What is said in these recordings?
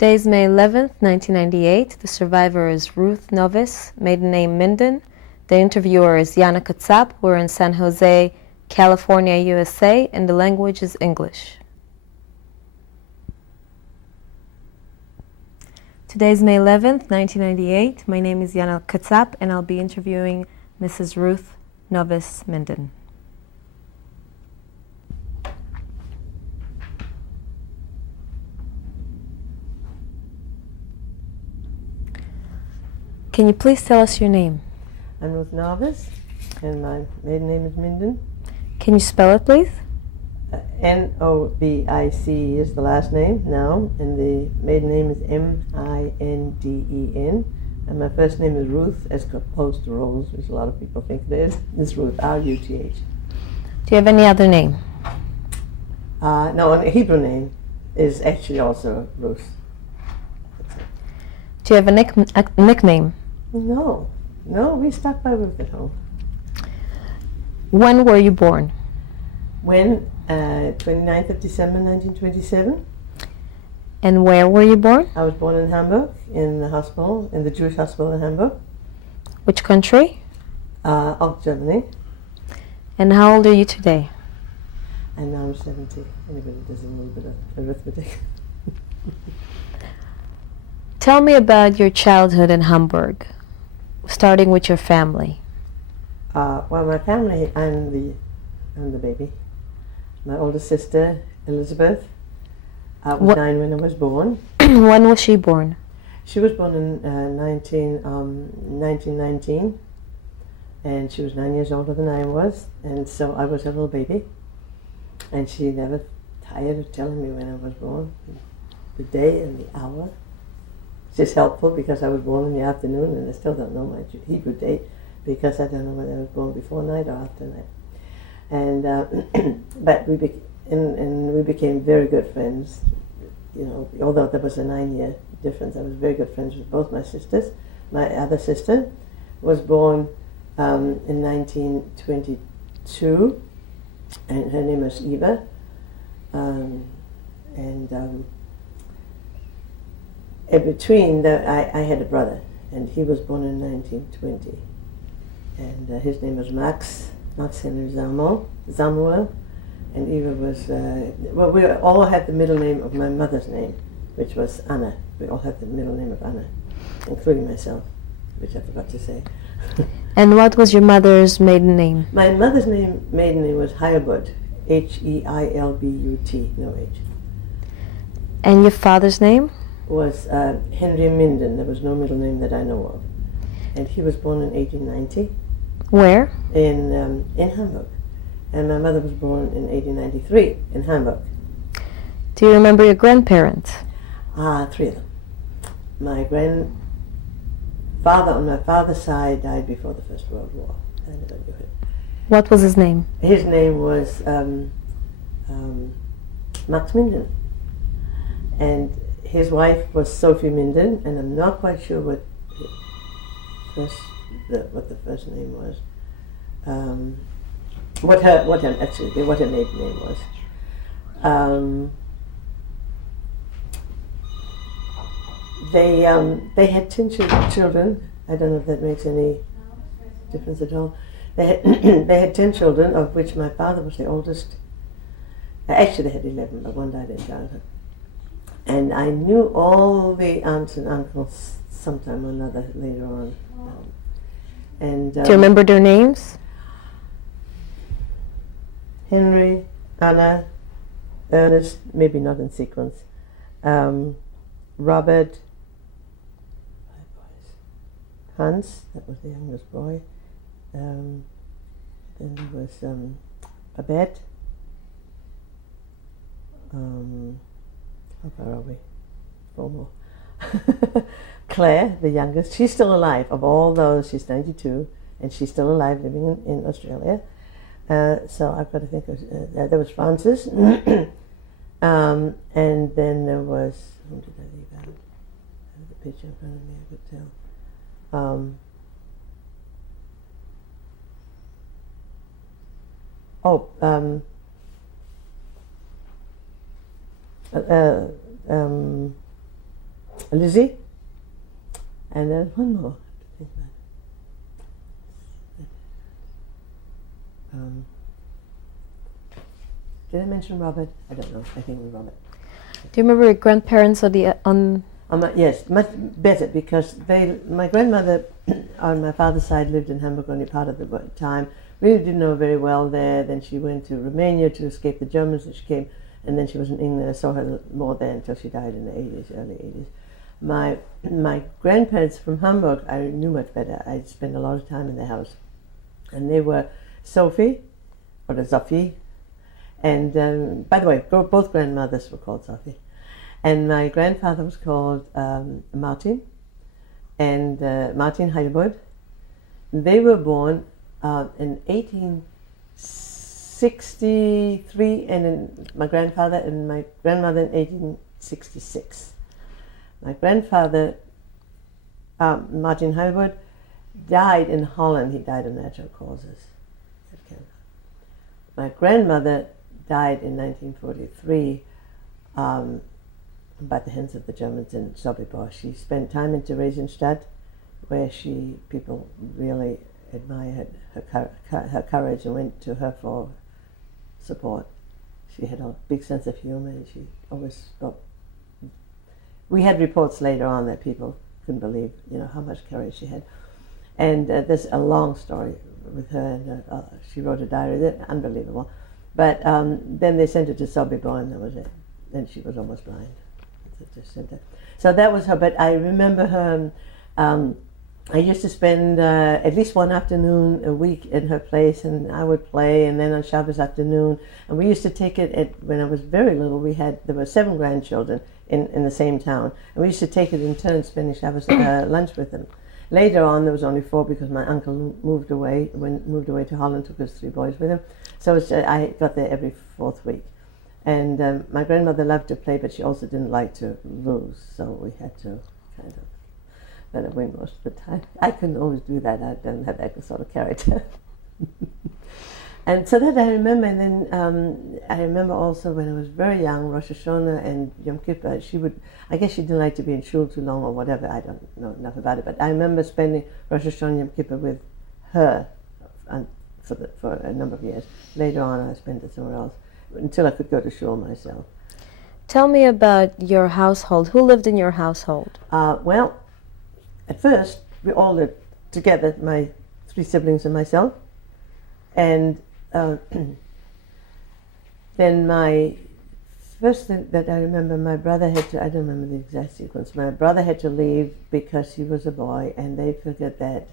Today is May 11th, 1998. The survivor is Ruth Novice, maiden name Minden. The interviewer is Yana Katsap. We're in San Jose, California, USA, and the language is English. Today is May 11th, 1998. My name is Yana Katsap, and I'll be interviewing Mrs. Ruth Novice Minden. Can you please tell us your name? I'm Ruth Novice, and my maiden name is Minden. Can you spell it, please? N-O-V-I-C is the last name now, and the maiden name is M-I-N-D-E-N. And my first name is Ruth, as opposed to Rose, which a lot of people think it is. It's Ruth, R-U-T-H. Do you have any other name? No, a Hebrew name is actually also Ruth. Do you have a nickname? No, we stuck by Ruth at home. When were you born? When? 29th of December 1927. And where were you born? I was born in Hamburg, in the hospital, in the Jewish hospital in Hamburg. Which country? Of Germany. And how old are you today? And now I'm 70. Anybody does a little bit of arithmetic. Tell me about your childhood in Hamburg, starting with your family. Well, my family, I'm the baby. My older sister, Elizabeth, was 9 when I was born. When was she born? She was born in 1919, and she was 9 years older than I was, and so I was a little baby. And she never tired of telling me when I was born, the day and the hour. It's just helpful because I was born in the afternoon, and I still don't know my Hebrew date because I don't know whether I was born before night or after night. And but we became very good friends. You know, although there was a 9-year difference, I was very good friends with both my sisters. My other sister was born in 1922, and her name was Eva. In between, I had a brother, and he was born in 1920, and his name was Max Henry Samuel, and Eva was, well, we all had the middle name of my mother's name, which was Anna. We all had the middle name of Anna, including myself, which I forgot to say. And what was your mother's maiden name? My mother's maiden name was Heilbut, H-E-I-L-B-U-T, no H. And your father's name? Was Henry Minden. There was no middle name that I know of. And he was born in 1890. Where? In Hamburg. And my mother was born in 1893 in Hamburg. Do you remember your grandparents? 3 of them. My grandfather on my father's side died before the First World War. I never knew him. What was his name? His name was Max Minden. And his wife was Sophie Minden, and I'm not quite sure what the first name was. What her maiden name was. They had 10 children. I don't know if that makes any difference at all. They had 10 children, of which my father was the oldest. Actually, they had 11, but one died in childhood. And I knew all the aunts and uncles sometime or another later on. Do you remember their names? Henry, Anna, Ernest, maybe not in sequence, Robert, Hans, that was the youngest boy. Then there was Babette. How far are we? 4 more. Claire, the youngest, she's still alive. Of all those, she's 92, and she's still alive, living in Australia. So I've got to think of, there was Francis, and then there was, whom did I leave out? I have the picture in front of me, I could tell. Lizzie, and then one more. Did I mention Robert? I don't know. I think it was Robert. Do you remember your grandparents on? Yes, much better because my grandmother on my father's side lived in Hamburg only part of the time. Really didn't know very well there. Then she went to Romania to escape the Germans, and she came, and then she was in England. I saw her more there until she died in the 80s, early 80s. My grandparents from Hamburg, I knew much better. I spent a lot of time in their house, and they were Sophie, or Sophie, and by the way, both grandmothers were called Sophie. And my grandfather was called Martin, and Martin Heilbud. They were born in 1863, and my grandfather and my grandmother in 1866. My grandfather, Martin Heilbud, died in Holland. He died of natural causes. My grandmother died in 1943 by the hands of the Germans in Sobibor. She spent time in Theresienstadt, where people really admired her courage and went to her for support. She had a big sense of humor, and she always spoke. We had reports later on that people couldn't believe, how much courage she had. And there's a long story with her, and she wrote a diary. They're unbelievable. But then they sent her to Sobibor, and that was it. Then she was almost blind. So that was her. But I remember her. I used to spend at least one afternoon a week in her place, and I would play. And then on Shabbos afternoon, and we used to take it when I was very little. There were 7 grandchildren in the same town, and we used to take it in turn, spending Shabbos lunch with them. Later on, there was only 4 because my uncle moved away to Holland, took his 3 boys with him. So I got there every 4th week. And my grandmother loved to play, but she also didn't like to lose, so we had to kind of let her win most of the time. I couldn't always do that. I don't have that sort of character. And so that I remember. And then I remember also when I was very young, Rosh Hashanah and Yom Kippur, I guess she didn't like to be in shul too long or whatever. I don't know enough about it, but I remember spending Rosh Hashanah and Yom Kippur with her for a number of years. Later on, I spent it somewhere else, until I could go to shul myself. Tell me about your household. Who lived in your household? Well, at first, we all lived together, my 3 siblings and myself. And then my first thing that I remember, my brother I don't remember the exact sequence, my brother had to leave because he was a boy, and they figured that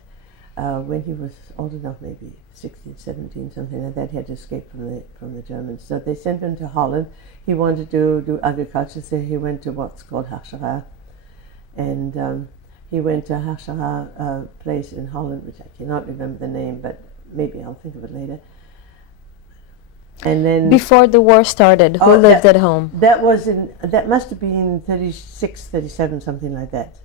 when he was old enough, maybe 16, 17, something like that, he had to escape from the Germans. So they sent him to Holland. He wanted to do agriculture, so he went to what's called Hachshara. And he went to Hachshara place in Holland, which I cannot remember the name, but maybe I'll think of it later. And then before the war started, who lived at home? That must have been 36, 37, something like that.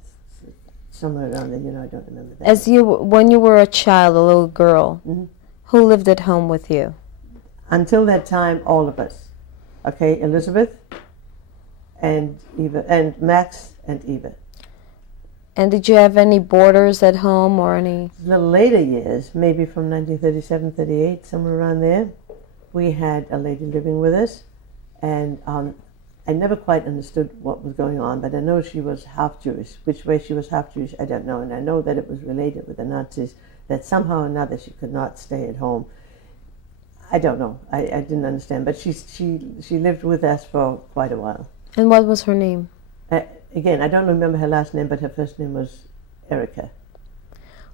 Somewhere around there, I don't remember that. When you were a child, a little girl, mm-hmm. Who lived at home with you? Until that time, all of us. Okay, Elizabeth and Eva, and Max and Eva. And did you have any boarders at home or any? A little later years, maybe from 1937, 38, somewhere around there, we had a lady living with us, and I never quite understood what was going on, but I know she was half Jewish. Which way she was half Jewish, I don't know, and I know that it was related with the Nazis, that somehow or another she could not stay at home. I don't know. I didn't understand, but she lived with us for quite a while. And what was her name? Again, I don't remember her last name, but her first name was Erica.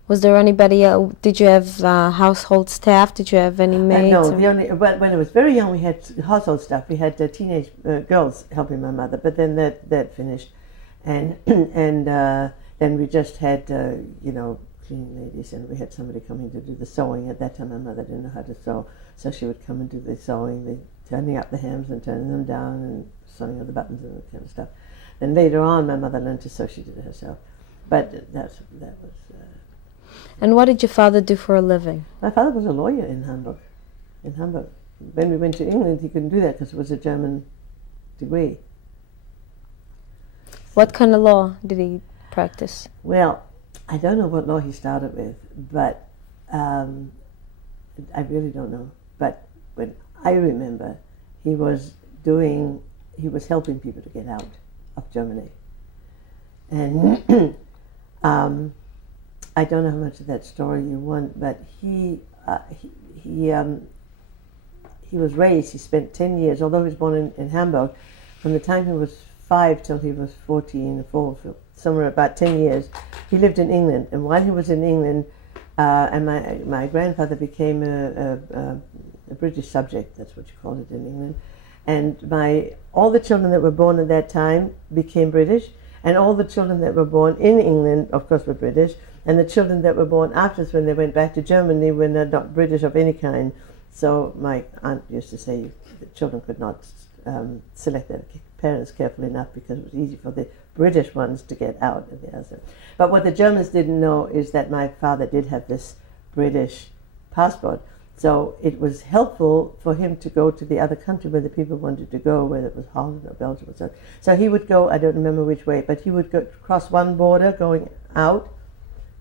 Was there anybody else? Did you have household staff? Did you have any maids? No, when I was very young, we had household staff. We had teenage girls helping my mother, but then that finished, and then we just had cleaning ladies, and we had somebody coming to do the sewing. At that time, my mother didn't know how to sew, so she would come and do the sewing, turning up the hems and turning them down, and sewing on the buttons and that kind of stuff. Then later on, my mother learned to sew. She did it herself, but that was. And what did your father do for a living? My father was a lawyer in Hamburg. When we went to England, he couldn't do that because it was a German degree. What kind of law did he practice? Well, I don't know what law he started with, but I really don't know. But when I remember, he was helping people to get out of Germany. And I don't know how much of that story you want, but he was raised, he spent 10 years, although he was born in Hamburg, from the time he was 5 till he was 14, somewhere about 10 years, he lived in England. And while he was in England, and my grandfather became a British subject, that's what you call it in England, and all the children that were born at that time became British, and all the children that were born in England, of course, were British, and the children that were born afterwards, when they went back to Germany, were not British of any kind. So my aunt used to say the children could not select their parents carefully enough because it was easy for the British ones to get out of the other. But what the Germans didn't know is that my father did have this British passport. So it was helpful for him to go to the other country where the people wanted to go, whether it was Holland or Belgium or so. So he would go, I don't remember which way, but he would go cross one border going out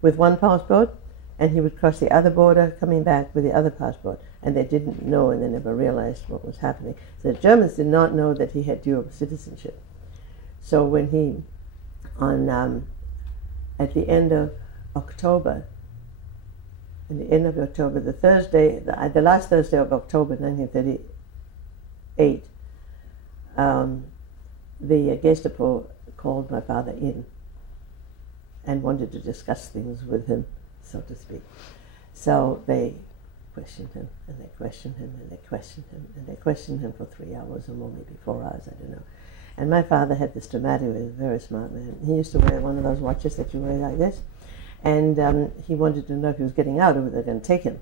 with one passport, and he would cross the other border coming back with the other passport. And they didn't know, and they never realized what was happening. So the Germans did not know that he had dual citizenship. So when he, at the end of October, the Thursday, the last Thursday of October 1938, the Gestapo called my father in and wanted to discuss things with him, so to speak. So they questioned him, and they questioned him, and they questioned him, and they questioned him for 3 hours or more, maybe 4 hours, I don't know. And my father had this dramatic, he was a very smart man. He used to wear one of those watches that you wear like this, and he wanted to know if he was getting out or whether they were going to take him.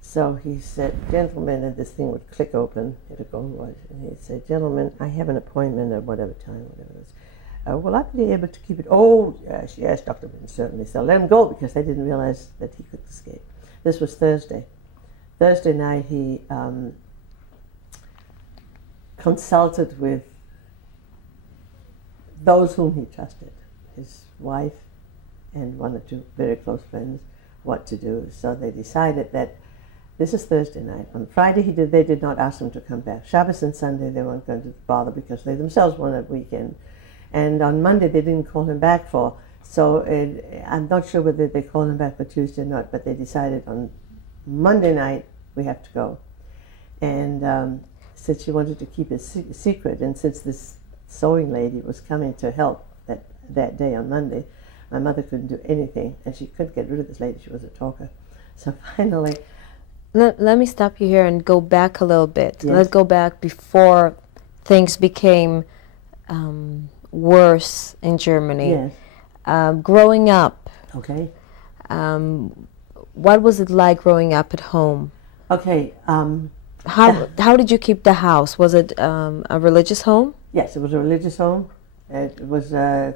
So he said, "Gentlemen," and this thing would click open, it would go watch, and he'd say, "Gentlemen, I have an appointment at whatever time, whatever it is. Will I be able to keep it?" "Oh, yes, Dr. Bin, certainly." So let him go, because they didn't realize that he could escape. This was Thursday. Thursday night, he consulted with those whom he trusted, his wife and one or two very close friends, what to do. So they decided that this is Thursday night. On Friday, they did not ask him to come back. Shabbos and Sunday, they weren't going to bother because they themselves wanted a weekend. And on Monday, they didn't call him back for. So I'm not sure whether they called him back for Tuesday or not, but they decided on Monday night, we have to go. And since she wanted to keep it secret, and since this sewing lady was coming to help that day on Monday, my mother couldn't do anything, and she couldn't get rid of this lady. She was a talker. So finally... Let me stop you here and go back a little bit. Yes. Let's go back before things became worse in Germany. Yes. Growing up, Okay. what was it like growing up at home? Okay. How did you keep the house? Was it a religious home? Yes, it was a religious home. It was a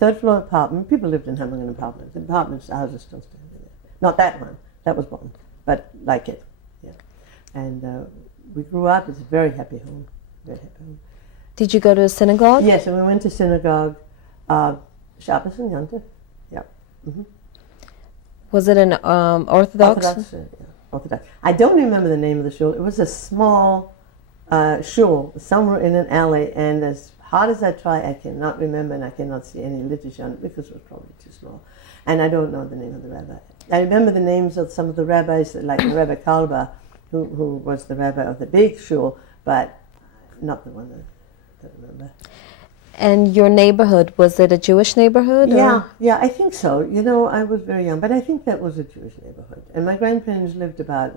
third floor apartment. People lived in Hamburg in apartments. The apartments, houses still standing there. Not that one. That was bombed, but like it. Yeah. And we grew up. It's a very happy home. Very happy home. Did you go to a synagogue? Yes, and we went to synagogue, Shabbos and Yom Tov. Yeah. Mm-hmm. Was it an Orthodox? Orthodox. I don't remember the name of the shul. It was a small shul somewhere in an alley, and as hard as I try, I cannot remember, and I cannot see any literature on it because it was probably too small. And I don't know the name of the rabbi. I remember the names of some of the rabbis, like Rabbi Kalba, who was the rabbi of the big shul, but not the one that I remember. And your neighborhood, was it a Jewish neighborhood? Yeah, I think so. You know, I was very young, but I think that was a Jewish neighborhood. And my grandparents lived about,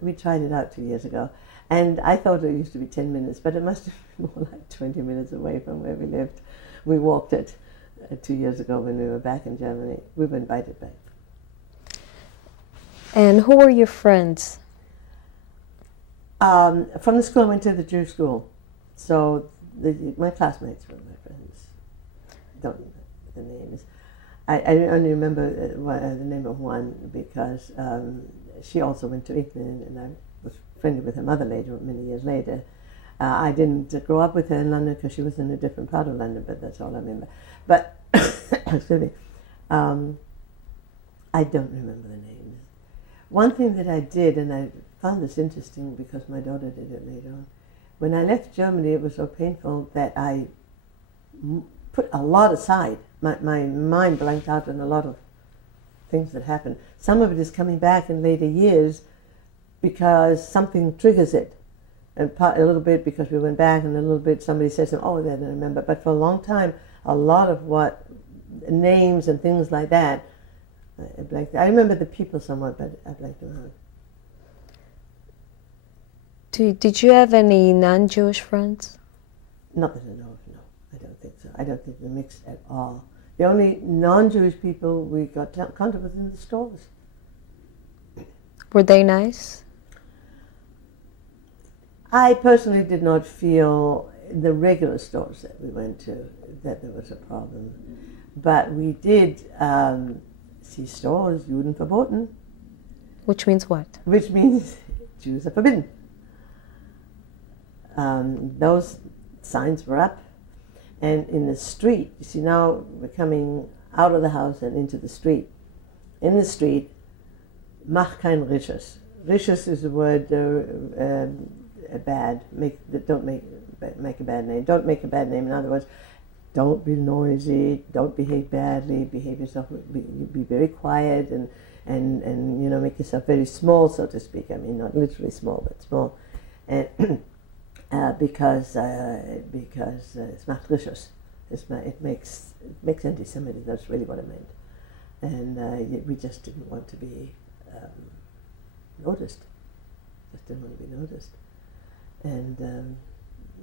we tried it out 2 years ago, and I thought it used to be 10 minutes, but it must have been more like 20 minutes away from where we lived. We walked it 2 years ago when we were back in Germany. We were invited back. And who were your friends? From the school, I went to the Jewish school. So my classmates were my friends. Don't remember the names. I only remember the name of one because she also went to England, and I was friendly with her mother later, many years later. I didn't grow up with her in London because she was in a different part of London, but that's all I remember. But, excuse me, I don't remember the names. One thing that I did, and I found this interesting because my daughter did it later on, when I left Germany, it was so painful that I put a lot aside. My mind blanked out on a lot of things that happened. Some of it is coming back in later years because something triggers it. And a little bit because we went back, and a little bit somebody says, oh, they didn't remember. But for a long time, a lot of what names and things like that, I blanked. I remember the people somewhat, but I blanked them out. Did you have any non-Jewish friends? Not that I know of, no. I don't think so. I don't think they're mixed at all. The only non-Jewish people we got contact with in the stores. Were they nice? I personally did not feel in the regular stores that we went to that there was a problem. But we did see stores, Juden verboten. Which means what? Which means Jews are forbidden. Those signs were up. And in the street, you see, now we're coming out of the house and into the street. In the street, mach kein Risches. Risches is the word bad. Don't make a bad name. Don't make a bad name. In other words, don't be noisy. Don't behave badly. Behave yourself. Be very quiet and make yourself very small, so to speak. I mean, not literally small, but small. And because it's macht it makes anti-Semitic. That's really what it meant, and we just didn't want to be noticed. Just didn't want to be noticed, and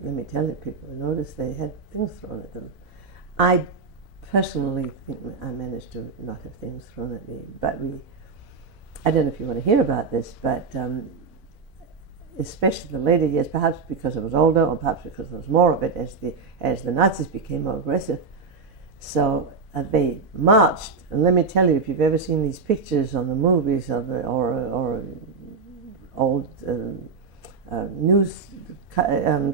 let me tell you, people who noticed, they had things thrown at them. I personally think I managed to not have things thrown at me, but I don't know if you want to hear about this, but. Especially the later years, perhaps because I was older, or perhaps because there was more of it as the Nazis became more aggressive. So they marched, and let me tell you, if you've ever seen these pictures on the movies or old news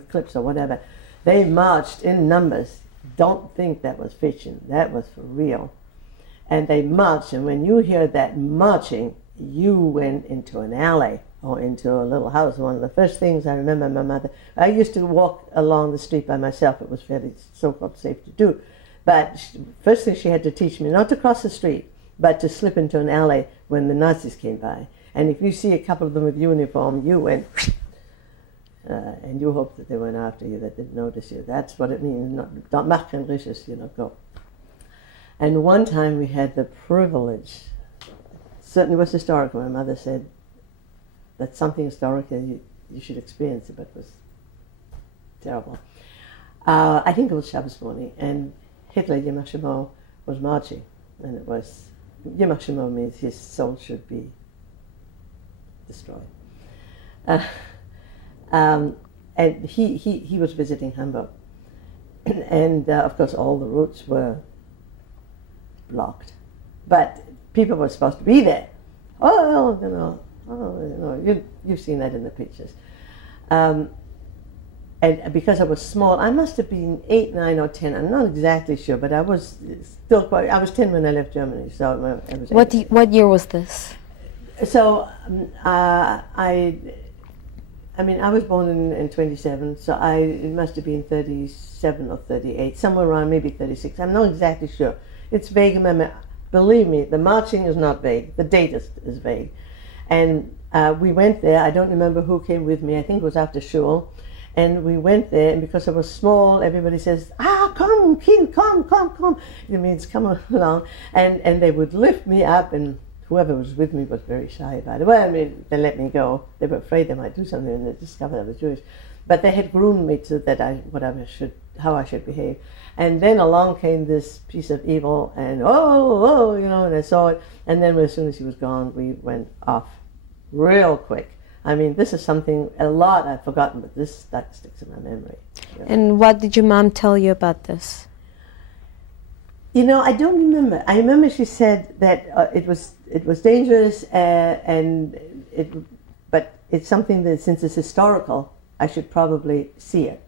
clips or whatever, they marched in numbers. Don't think that was fiction; that was for real. And they marched, and when you hear that marching, you went into an alley or into a little house. One of the first things I remember my mother, I used to walk along the street by myself. It was fairly so-called safe to do. But first thing she had to teach me not to cross the street, but to slip into an alley when the Nazis came by. And if you see a couple of them with uniform, you went, and you hope that they went after you, that they didn't notice you. That's what it means, not mach kein Risches, go. And one time we had the privilege, certainly was historical, my mother said, that's something historical you should experience it, but it was terrible. I think it was Shabbos morning, and Hitler, Yimach Shemo, was marching, and it was, Yimach Shemo means his soul should be destroyed. And he was visiting Hamburg, and of course all the routes were blocked, but people were supposed to be there. You've seen that in the pictures. And because I was small, I must have been 8, 9, or 10. I'm not exactly sure, but I was still quite. I was 10 when I left Germany, so I was. What year was this? So I was born in 27, so it must have been 37 or 38, somewhere around maybe 36. I'm not exactly sure. It's vague in my memory. Believe me, the marching is not vague. The date is vague. And we went there. I don't remember who came with me. I think it was after shul. And we went there, and because I was small, everybody says, come, kind, come. It means come along. And they would lift me up, and whoever was with me was very shy about it. Well, I mean, they let me go. They were afraid they might do something, and they discovered I was Jewish. But they had groomed me to that how I should behave. And then along came this piece of evil, and and I saw it. And then as soon as he was gone, we went off real quick. I mean, this is something, a lot I've forgotten, but that sticks in my memory. Really. And what did your mom tell you about this? I don't remember. I remember she said that it was dangerous, but it's something that, since it's historical, I should probably see it.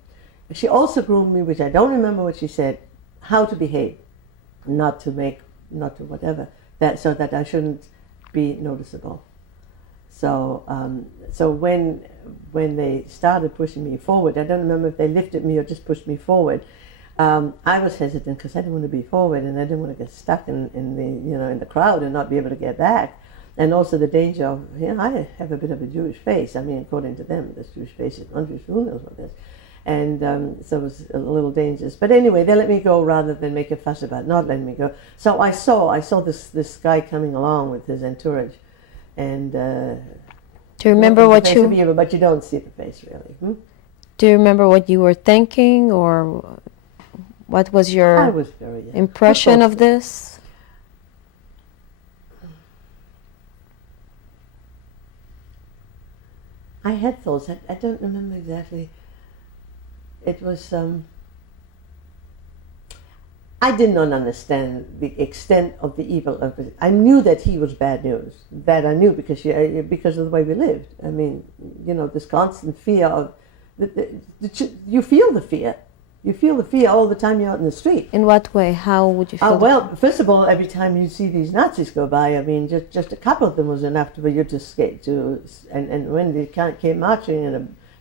She also groomed me, which I don't remember what she said, how to behave, not to whatever, so that I shouldn't be noticeable. So when they started pushing me forward, I don't remember if they lifted me or just pushed me forward. I was hesitant because I didn't want to be forward, and I didn't want to get stuck in the crowd and not be able to get back. And also the danger of, I have a bit of a Jewish face. I mean, according to them, this Jewish face is non-Jewish. Who knows what this? And so it was a little dangerous. But anyway, they let me go rather than make a fuss about not letting me go. So I saw this guy coming along with his entourage, and do you remember what you? Evil, but you don't see the face really. Do you remember what you were thinking, or what was your I was very young. Impression of this? I had thoughts. I don't remember exactly. It was. I did not understand the extent of the evil of it. I knew that he was bad news. That I knew because of the way we lived. I mean, this constant fear of. You feel the fear. You feel the fear all the time you're out in the street. In what way? How would you feel? Well, first of all, every time you see these Nazis go by, I mean, just a couple of them was enough for you to escape. And when they came marching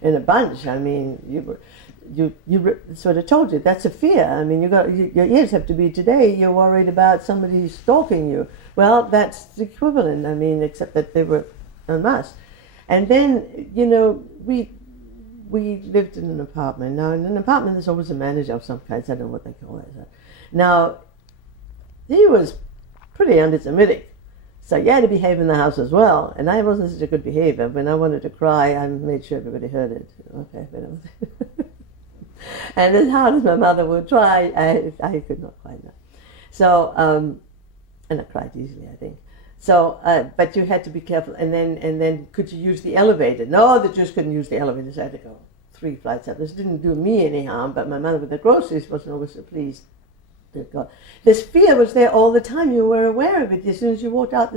in a bunch, I mean, you sort of told you that's a fear. I mean, your ears have to be today. You're worried about somebody stalking you. Well, that's the equivalent. I mean, except that they were en masse. And then we lived in an apartment. Now, in an apartment, there's always a manager of some kind. I don't know what they call it. Now, he was pretty anti-Semitic, so you had to behave in the house as well. And I wasn't such a good behavior. When I wanted to cry, I made sure everybody heard it. Okay, and as hard as my mother would try, I could not quite know. So, and I cried easily, I think. So, but you had to be careful. And then could you use the elevator? No, the Jews couldn't use the elevator. So I had to go 3 flights up. This didn't do me any harm, but my mother with the groceries wasn't always so pleased. This fear was there all the time. You were aware of it as soon as you walked out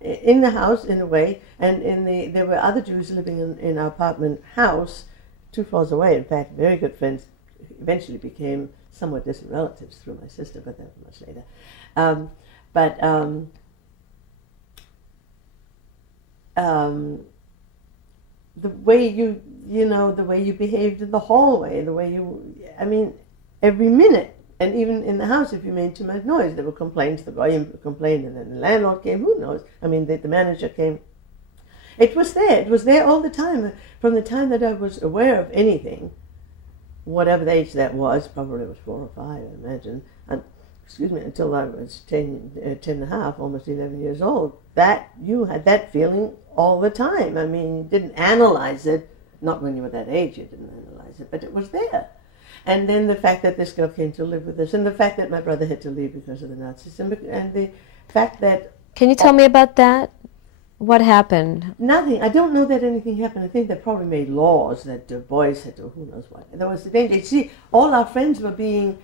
in the house, in a way. And there were other Jews living in our apartment house 2 floors away. In fact, very good friends eventually became somewhat distant relatives through my sister, but that was much later. The way the way you behaved in the hallway, every minute, and even in the house, if you made too much noise, there were complaints. The goyim complained, and then the landlord came. Who knows? I mean, the manager came. It was there. It was there all the time. From the time that I was aware of anything, whatever the age that was, probably it was 4 or 5, I imagine. Until I was 10 and a half, almost 11 years old. That you had that feeling all the time. I mean, you didn't analyze it. Not when you were that age, you didn't analyze it, but it was there. And then the fact that this girl came to live with us, and the fact that my brother had to leave because of the Nazis, and the fact that... Can you tell me about that? What happened? Nothing. I don't know that anything happened. I think they probably made laws that the boys had to, who knows what. There was the danger. You see, all our friends were being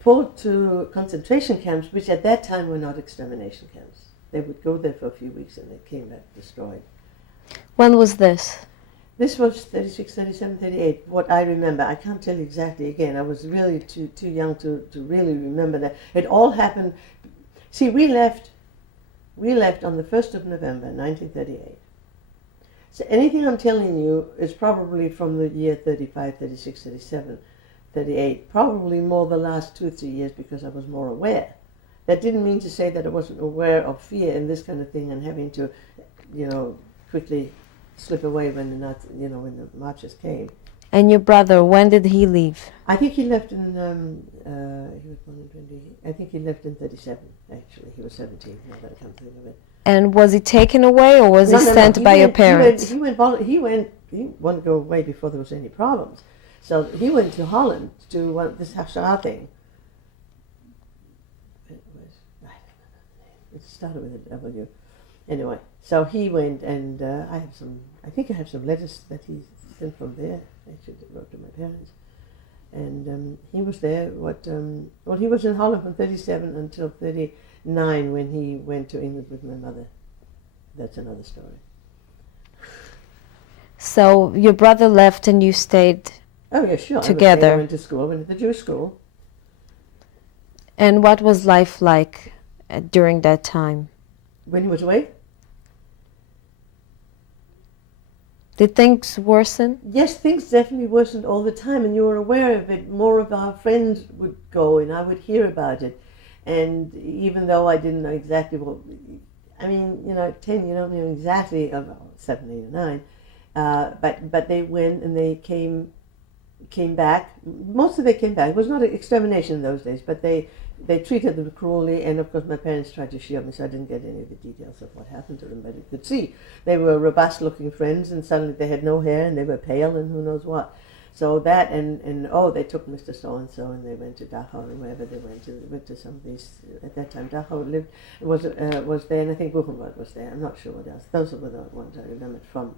pulled to concentration camps, which at that time were not extermination camps. They would go there for a few weeks and they came back destroyed. When was this? This was 36, 37, 38, what I remember. I can't tell you exactly again. I was really too young to really remember that. It all happened. See, we left on the 1st of November, 1938. So anything I'm telling you is probably from the year 35, 36, 37, 38, probably more the last 2 or 3 years because I was more aware. That didn't mean to say that I wasn't aware of fear and this kind of thing and having to, quickly slip away when the marches came. And your brother, when did he leave? I think he left in, he was born in 20, I think he left in 37, actually. He was 17, now that I come to think of it. And was he taken away or was he sent by your parents? He wanted to go away before there was any problems. So he went to Holland to this Hashara thing. It started with a W. Anyway, so he went, and I think I have some letters that he sent from there. Actually, that wrote to my parents, and he was there. He was in Holland from 37 until 39 when he went to England with my mother. That's another story. So your brother left and you stayed Oh, yeah, sure. together. I went to school, went to the Jewish school. And what was life like during that time? When he was away, Did things worsen? yes, things definitely worsened all the time, and you were aware of it. More of our friends would go, and I would hear about it. And even though I didn't know exactly what, I mean, you know, at 10, you don't know exactly, 7, 8, or 9, but they went and they came back. Most of them came back. It was not an extermination in those days, but they treated them cruelly, and of course my parents tried to shield me, so I didn't get any of the details of what happened to them, but you could see they were robust-looking friends, and suddenly they had no hair, and they were pale, and who knows what. So that, and they took Mr. So-and-so, and they went to Dachau, or wherever they went to some of these, at that time Dachau was there, and I think Buchenwald was there, I'm not sure what else. Those were the ones I remembered from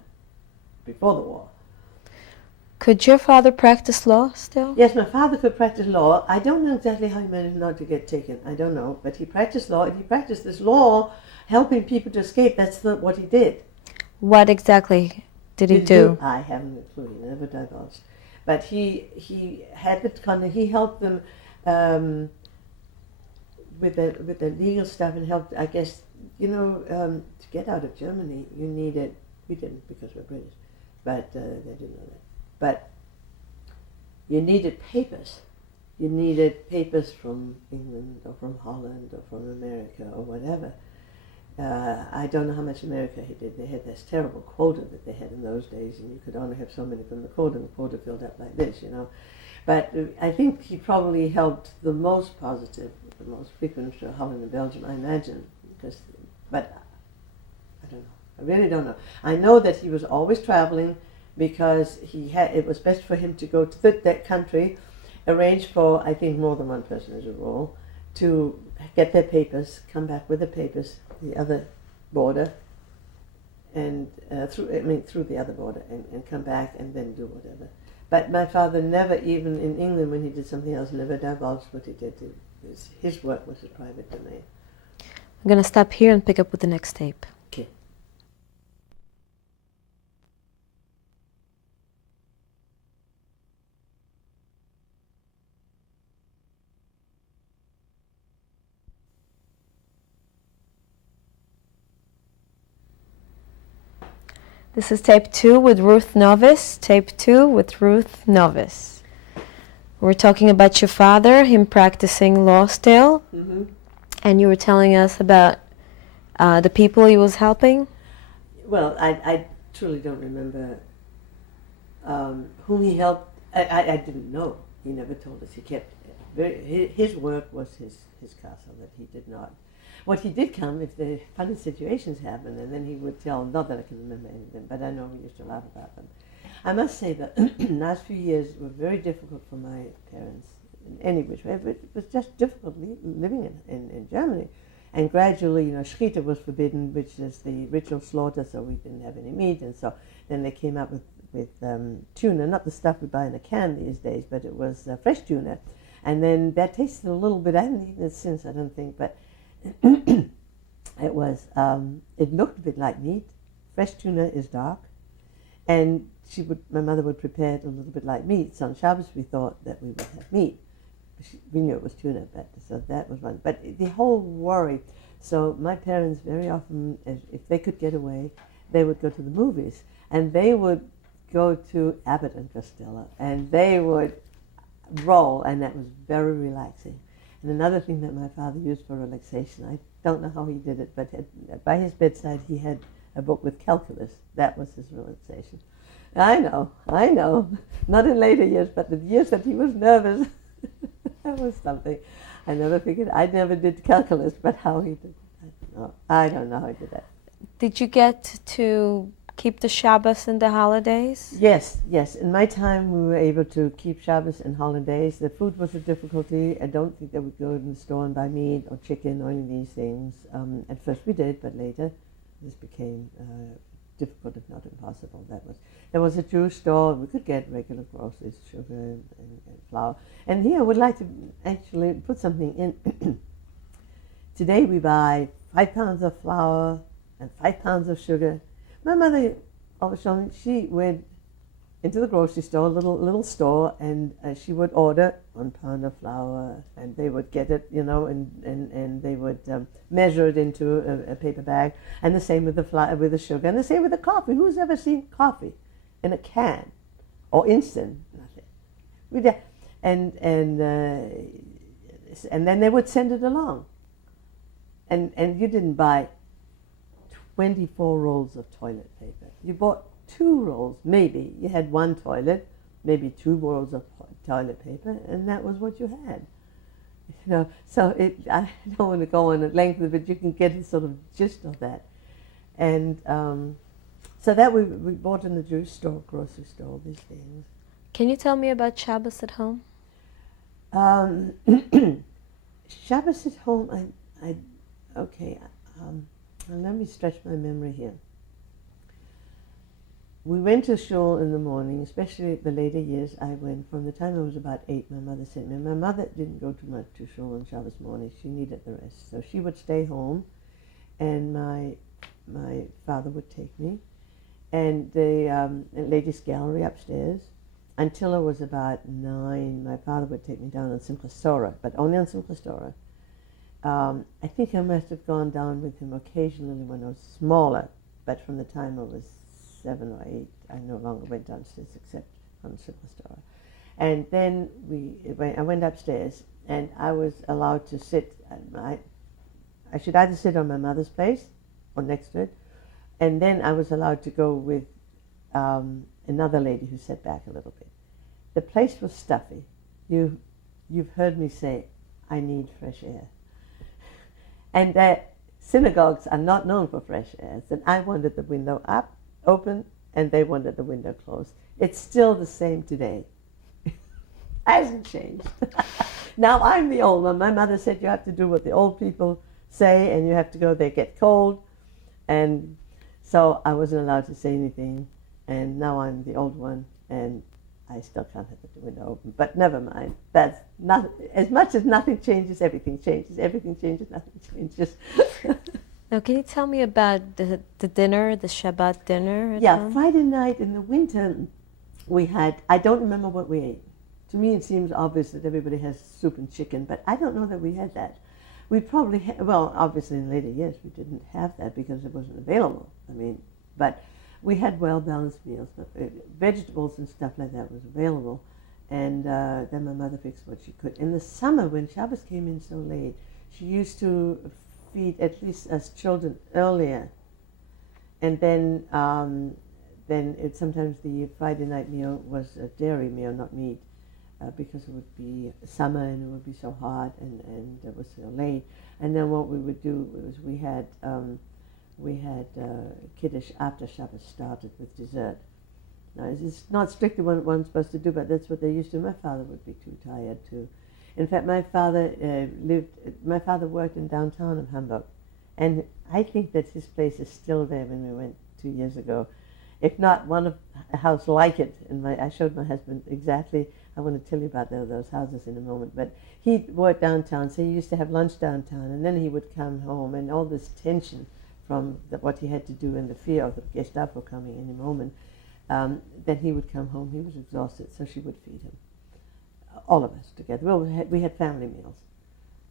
before the war. Could your father practice law still? Yes, my father could practice law. I don't know exactly how he managed not to get taken. I don't know. But he practiced law, and he practiced this law helping people to escape. That's what he did. What exactly did he do? I haven't a clue. He never divulged. But he had the kind of, he helped them with the legal stuff, and helped, I guess, to get out of Germany, you needed, we didn't because we're British, but they didn't know that. But you needed papers. You needed papers from England or from Holland or from America or whatever. I don't know how much America he did. They had this terrible quota that they had in those days, and you could only have so many from the quota, and the quota filled up like this, But I think he probably helped the most positive, the most frequent to Holland and Belgium, I imagine. But I don't know. I really don't know. I know that he was always traveling, because it was best for him to go to that country, arrange for, I think, more than one person as a rule, to get their papers, come back with the papers, the other border, and through the other border, and come back and then do whatever. But my father never, even in England when he did something else, never divulged what he did. His work was a private domain. I'm going to stop here and pick up with the next tape. Okay. This is tape 2 with Ruth Novice. Tape 2 with Ruth Novice. We're talking about your father, him practicing law still. Mm-hmm. And you were telling us about the people he was helping? Well, I truly don't remember whom he helped. I didn't know. He never told us. He kept his work was his castle, that he did not. What he did come if the funny situations happened, and then he would tell, not that I can remember any of them, but I know he used to laugh about them. I must say that the last few years were very difficult for my parents in any which way. But it was just difficult living in Germany. And gradually, Schritte was forbidden, which is the ritual slaughter, so we didn't have any meat. And so then they came up with tuna, not the stuff we buy in a can these days, but it was fresh tuna. And then that tasted a little bit, I haven't eaten it since, I don't think, but it was, it looked a bit like meat. Fresh tuna is dark. And my mother would prepare it a little bit like meat. So on Shabbos we thought that we would have meat. We knew it was tuna, so that was one. But the whole worry, so my parents very often, if they could get away, they would go to the movies. And they would go to Abbott and Costello, and they would roll, and that was very relaxing. And another thing that my father used for relaxation, I don't know how he did it, but by his bedside he had a book with calculus. That was his relaxation. I know. Not in later years, but the years that he was nervous, that was something. I never did calculus, but how he did it, I don't know how he did that. Did you get to keep the Shabbos and the holidays? Yes. In my time, we were able to keep Shabbos and holidays. The food was a difficulty. I don't think that we go in the store and buy meat or chicken or any of these things. At first we did, but later this became difficult, if not impossible. There was a Jewish store. We could get regular groceries, sugar and flour. And here I would like to actually put something in. Today we buy 5 pounds of flour and 5 pounds of sugar. My mother all of a sudden she went into the grocery store, little store, and she would order 1 pound of flour, and they would get it, and they would measure it into a paper bag, and the same with the sugar, and the same with the coffee. Who's ever seen coffee in a can or instant? Nothing. And then they would send it along, and you didn't buy 24 rolls of toilet paper. You bought 2 rolls, maybe. You had 1 toilet, maybe 2 rolls of toilet paper, and that was what you had. So I don't want to go on at length, but you can get a sort of gist of that. And so that we bought in the Jewish store, grocery store, these things. Can you tell me about Shabbos at home? Shabbos at home, let me stretch my memory here. We went to shul in the morning, especially the later years. I went from the time I was about 8. My mother sent me. My mother didn't go too much to shul on Shabbos morning. She needed the rest, so she would stay home, and my father would take me, and the ladies' gallery upstairs. Until I was about 9, my father would take me down on Simchas Torah, but only on Simchas Torah. I think I must have gone down with him occasionally when I was smaller, but from the time I was 7 or 8, I no longer went downstairs except on Simchas Torah. And then I went upstairs, and I was allowed to sit. I should either sit on my mother's place or next to it, and then I was allowed to go with another lady who sat back a little bit. The place was stuffy. You've heard me say, I need fresh air. And synagogues are not known for fresh air. And I wanted the window open, and they wanted the window closed. It's still the same today. Hasn't changed. Now I'm the old one. My mother said you have to do what the old people say, and you have to go, they get cold. And so I wasn't allowed to say anything. And now I'm the old one, and I still can't have the window open. But never mind. That's not as much as nothing changes, everything changes. Everything changes, nothing changes. Now, can you tell me about the dinner, the Shabbat dinner? Yeah, Friday night in the winter, we had, I don't remember what we ate. To me, it seems obvious that everybody has soup and chicken, but I don't know that we had that. We probably had, well, obviously in later years we didn't have that because it wasn't available. But we had well-balanced meals. Vegetables and stuff like that was available. And then my mother fixed what she could. In the summer, when Shabbos came in so late, she used to feed at least us children earlier. And then sometimes the Friday night meal was a dairy meal, not meat, because it would be summer and it would be so hot and it was so late. And then what we would do was we had Kiddush after Shabbos started with dessert. Now, it's not strictly what one's supposed to do, but that's what they used to. My father would be too tired to. In fact, my father worked in downtown of Hamburg, and I think that his place is still there when we went 2 years ago. If not, a house like it. And I showed my husband exactly. I want to tell you about those houses in a moment. But he worked downtown, so he used to have lunch downtown, and then he would come home, and all this tension from what he had to do and the fear of the Gestapo coming any moment, then he would come home. He was exhausted, so she would feed him. All of us together. Well, we had family meals.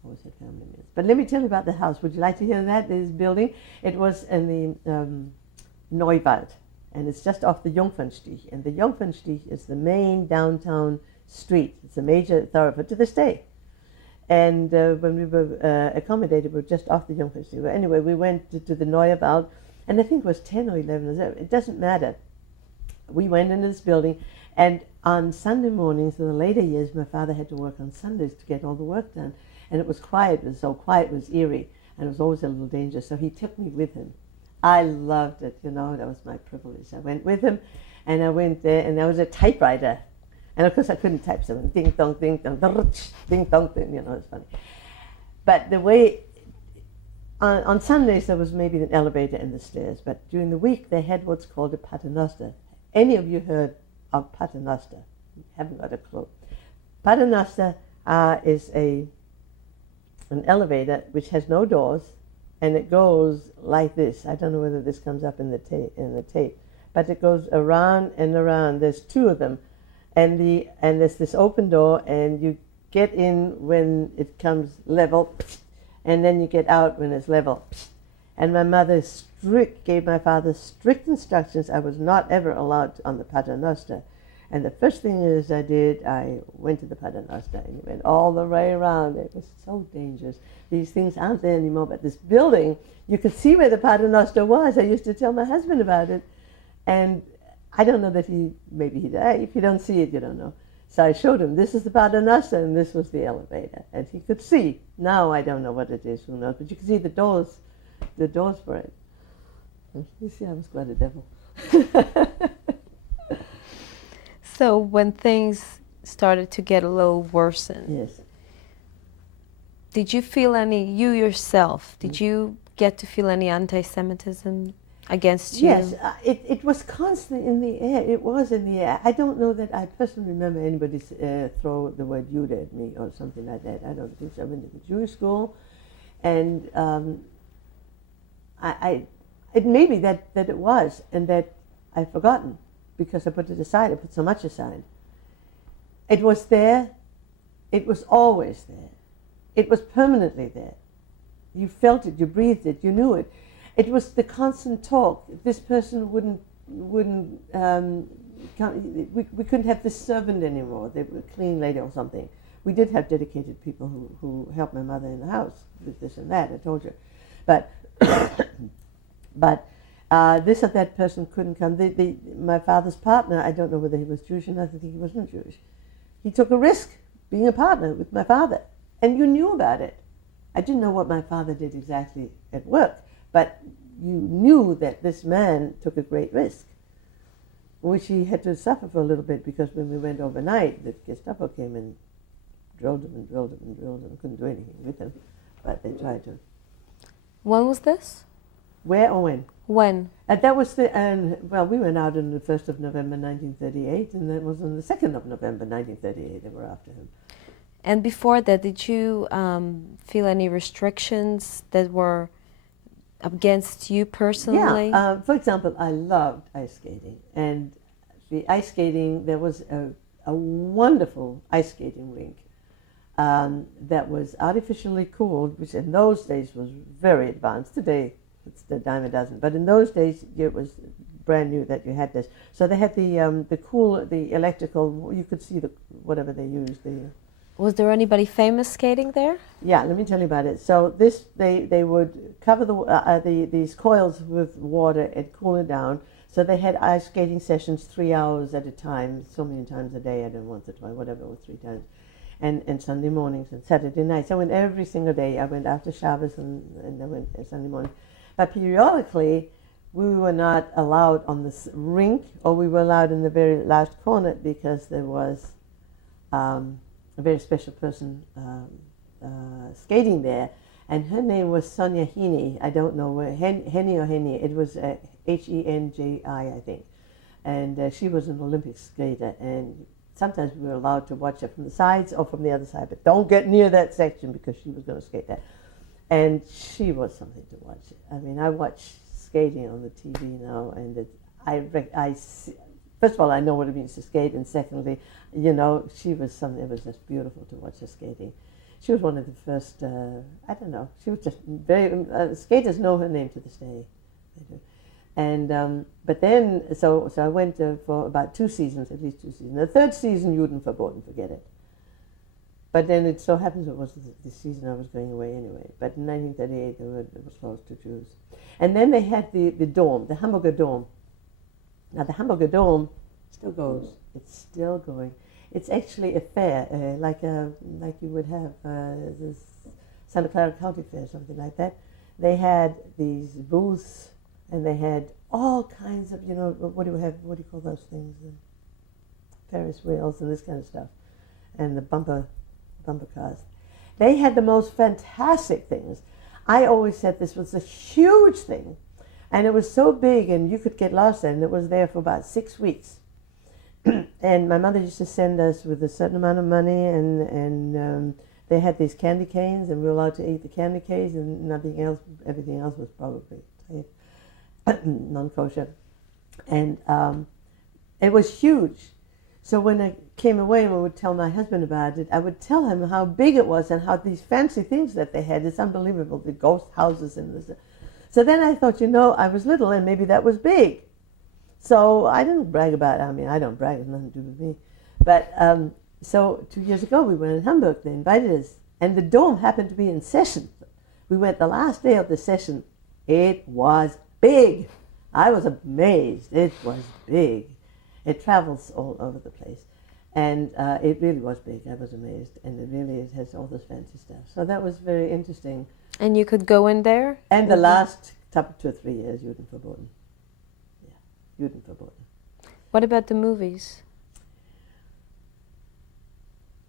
Always had family meals. But let me tell you about the house. Would you like to hear that? This building, it was in the Neuwald, and it's just off the Jungfernstich. And the Jungfernstich is the main downtown street. It's a major thoroughfare to this day. And when we were accommodated, we were just off the Jungfernstich. But anyway, we went to the Neuwald, and I think it was 10 or 11. It doesn't matter. We went into this building, and on Sunday mornings in the later years, my father had to work on Sundays to get all the work done. And it was quiet. It was so quiet, it was eerie, and it was always a little dangerous. So he took me with him. I loved it, that was my privilege. I went with him, and I went there, and there was a typewriter. And of course I couldn't type something, ding dong, ding dong, ding dong, it's funny. But the way, on Sundays there was maybe an elevator and the stairs, but during the week they had what's called a paternoster. Any of you heard of paternoster? You haven't got a clue. Paternoster is an elevator which has no doors, and it goes like this. I don't know whether this comes up in the tape, but but it goes around and around. There's two of them, and there's this open door, and you get in when it comes level, and then you get out when it's level. And my mother gave my father strict instructions. I was not ever allowed on the Paternoster. And the first thing is I went to the Paternoster and went all the way around. It was so dangerous. These things aren't there anymore, but this building, you could see where the Paternoster was. I used to tell my husband about it. And I don't know that maybe he died. If you don't see it, you don't know. So I showed him, this is the Paternoster and this was the elevator. And he could see. Now I don't know what it is, who knows. But you can see the doors for it. You see, I was quite a devil. So when things started to get a little worsened, Yes. did you feel you yourself, did you get to feel any anti-Semitism against you? Yes, it was constantly in the air. It was in the air. I don't know that I personally remember anybody throw the word Jude at me or something like that. I don't think so. I went to the Jewish school, and it may be that it was, and that I've forgotten because I put it aside. I put so much aside. It was there. It was always there. It was permanently there. You felt it. You breathed it. You knew it. It was the constant talk. This person wouldn't we couldn't have this servant anymore. They were a clean lady or something. We did have dedicated people who helped my mother in the house with this and that. I told you, but this or that person couldn't come. My father's partner, I don't know whether he was Jewish or not. I think he wasn't Jewish. He took a risk being a partner with my father, and you knew about it. I didn't know what my father did exactly at work, but you knew that this man took a great risk, which he had to suffer for a little bit, because when we went overnight, the Gestapo came and drilled him and drilled him and drilled him. Couldn't do anything with him, but they tried to. When was this? Where or when? When? That was well, we went out on the 1st of November 1938, and that was on the 2nd of November 1938 they were after him. And before that, did you feel any restrictions that were against you personally? Yeah. For example, I loved ice skating. And the ice skating, there was a wonderful ice skating rink that was artificially cooled, which in those days was very advanced. Today, it's the dime a dozen. But in those days, it was brand new that you had this. So they had the electrical, you could see whatever they used. Was there anybody famous skating there? Yeah, let me tell you about it. So they would cover these coils with water and cool it down. So they had ice skating sessions 3 hours at a time, so many times a day. I did once or twice, whatever, or 3 times. And Sunday mornings and Saturday nights. I went every single day. I went after Shabbos and I went Sunday morning. But periodically, we were not allowed on this rink, or we were allowed in the very last corner, because there was a very special person skating there, and her name was Sonia Heaney. I don't know where, Henny or Henny. It was Henji, I think. And she was an Olympic skater, and sometimes we were allowed to watch her from the sides or from the other side, but don't get near that section because she was going to skate there. And she was something to watch. I mean, I watch skating on the TV now, and first of all, I know what it means to skate, and secondly, she was something. It was just beautiful to watch her skating. She was one of the first. I don't know. She was just very. Skaters know her name to this day. They do. And but then, so I went for about 2 seasons, at least 2 seasons. The third season, Juden verboten, forget it. But then it so happens it was the season I was going away anyway. But in 1938, it was closed to Jews. And then they had the Dome, the Hamburger Dome. Now the Hamburger Dome still goes. It's still going. It's actually a fair, like you would have this Santa Clara County Fair, something like that. They had these booths, and they had all kinds of, what do you call those things? Ferris wheels and this kind of stuff, and the bumper cars. They had the most fantastic things. I always said this was a huge thing, and it was so big, and you could get lost there, and it was there for about 6 weeks. And my mother used to send us with a certain amount of money, and they had these candy canes, and we were allowed to eat the candy canes, and nothing else. Everything else was probably non-kosher. And it was huge. So when I came away and I would tell my husband about it, I would tell him how big it was and how these fancy things that they had. It's unbelievable, the ghost houses and this. So then I thought, I was little and maybe that was big. So I didn't brag about it. I mean, I don't brag, it's nothing to do with me. But so 2 years ago we were in Hamburg, they invited us, and the Dome happened to be in session. We went the last day of the session. It was big. I was amazed. It was big. It travels all over the place. And it really was big. I was amazed. And it has all this fancy stuff. So that was very interesting. And you could go in there? And the last 2 or 3 years, Juden verboten. Yeah, Juden verboten. What about the movies?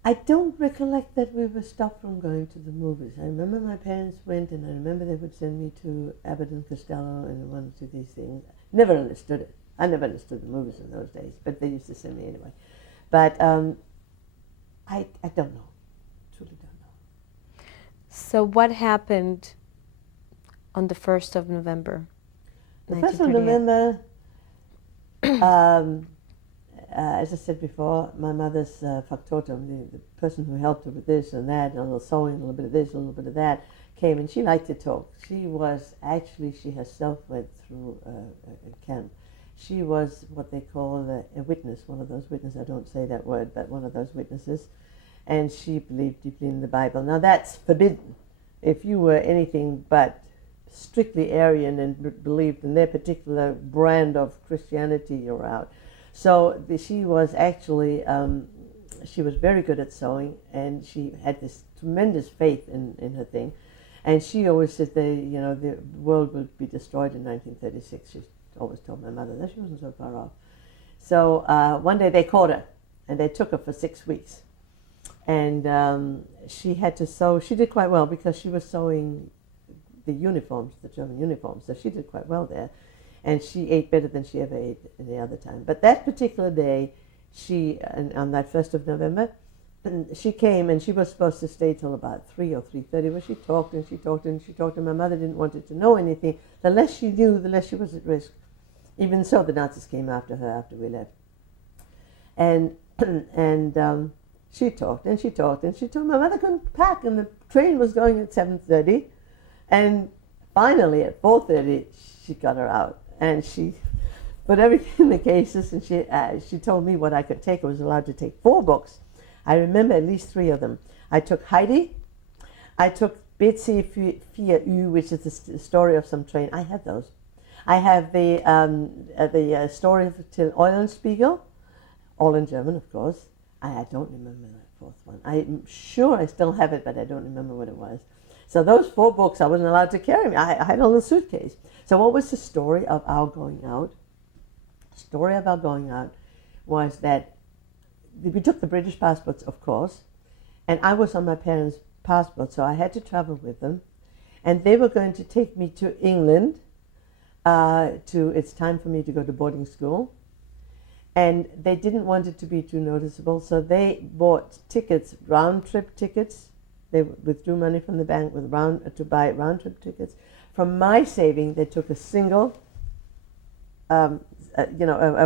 I don't recollect that we were stopped from going to the movies. I remember my parents went, and I remember they would send me to Abbott and Costello and one or two of these things. Never understood it. I never understood the movies in those days, but they used to send me anyway. But I don't know. Truly don't know. So what happened on the 1st of November? The 1st of November, as I said before, my mother's factotum, the person who helped her with this and that, and a little sewing, a little bit of this, a little bit of that, came, and she liked to talk. She herself went through a camp. She was what they call a witness, one of those witnesses, I don't say that word, but one of those witnesses, and she believed deeply in the Bible. Now that's forbidden. If you were anything but strictly Aryan and believed in their particular brand of Christianity, you're out. So she was actually, she was very good at sewing, and she had this tremendous faith in her thing. And she always said the world would be destroyed in 1936. She always told my mother that. She wasn't so far off. So one day they caught her, and they took her for 6 weeks. And she had to sew. She did quite well because she was sewing the uniforms, the German uniforms. So she did quite well there. And she ate better than she ever ate any other time. But that particular day, on that 1st of November, she came, and she was supposed to stay till about 3 or 3:30, where she talked and she talked and she talked, and my mother didn't want her to know anything. The less she knew, the less she was at risk. Even so, the Nazis came after her after we left. And she talked and she talked, and she told my mother couldn't pack, and the train was going at 7:30. And finally, at 4:30, she got her out. And she put everything in the cases, and she told me what I could take. I was allowed to take 4 books. I remember at least 3 of them. I took Heidi. I took Betsy 4U, which is the story of some train. I have those. I have the story of Till Eulenspiegel, all in German, of course. I don't remember the 4th one. I'm sure I still have it, but I don't remember what it was. So those 4 books I wasn't allowed to carry. I had a little suitcase. So what was the story of our going out? The story of our going out was that we took the British passports, of course, and I was on my parents' passport, so I had to travel with them. And they were going to take me to England. It's time for me to go to boarding school. And they didn't want it to be too noticeable, so they bought tickets, round-trip tickets. They withdrew money from the bank to buy round-trip tickets. From my saving, they took a single, a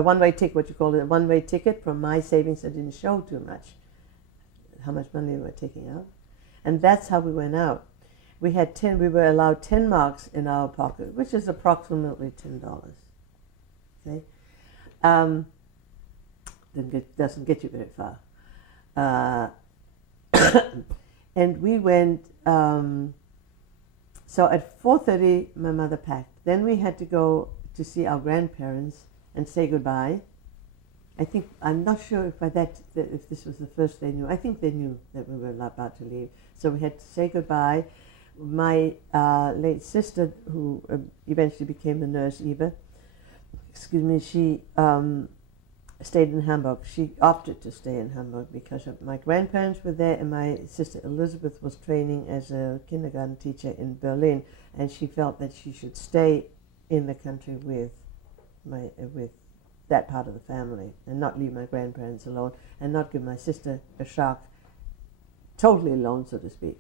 one-way ticket, what you call it, a one-way ticket from my savings that didn't show too much, how much money we were taking out. And that's how we went out. We were allowed 10 marks in our pocket, which is approximately $10. Okay? Doesn't get you very far. And we went, so at 4:30 my mother packed. Then we had to go to see our grandparents and say goodbye. I'm not sure if this was the first they knew. I think they knew that we were about to leave. So we had to say goodbye. My late sister, who eventually became a nurse, Eva, she stayed in Hamburg. She opted to stay in Hamburg because my grandparents were there, and my sister Elizabeth was training as a kindergarten teacher in Berlin, and she felt that she should stay in the country with that part of the family and not leave my grandparents alone and not give my sister a shock totally alone, so to speak,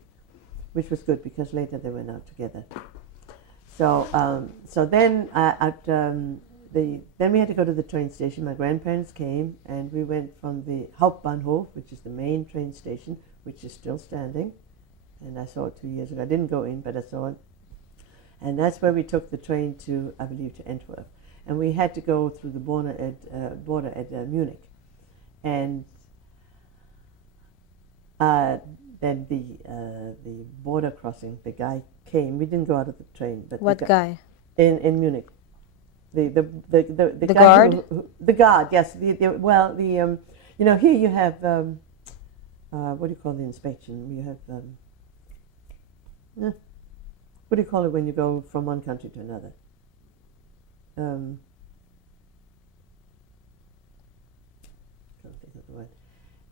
which was good because later they went out together. So then then we had to go to the train station. My grandparents came, and we went from the Hauptbahnhof, which is the main train station, which is still standing. And I saw it 2 years ago. I didn't go in, but I saw it. And that's where we took the train to, I believe, to Antwerp. And we had to go through the border at Munich. And then the border crossing, the guy came. We didn't go out of the train. But What guy? In Munich. The guy guard? The guard, yes. You know, here you have, what do you call the inspection? You have, what do you call it when you go from one country to another? Can't think of the word.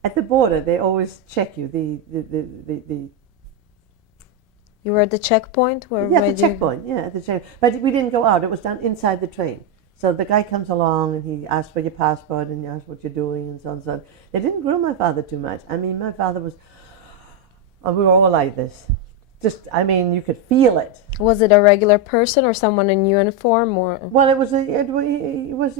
At the border, they always check you. You were at the checkpoint? The checkpoint. Yeah, at the checkpoint. But we didn't go out. It was done inside the train. So the guy comes along and he asks for your passport and he asks what you're doing and so on and so on. They didn't grill my father too much. I mean, my father was, we were all like this. Just, I mean, you could feel it. Was it a regular person or someone in uniform? Or? Well, it was an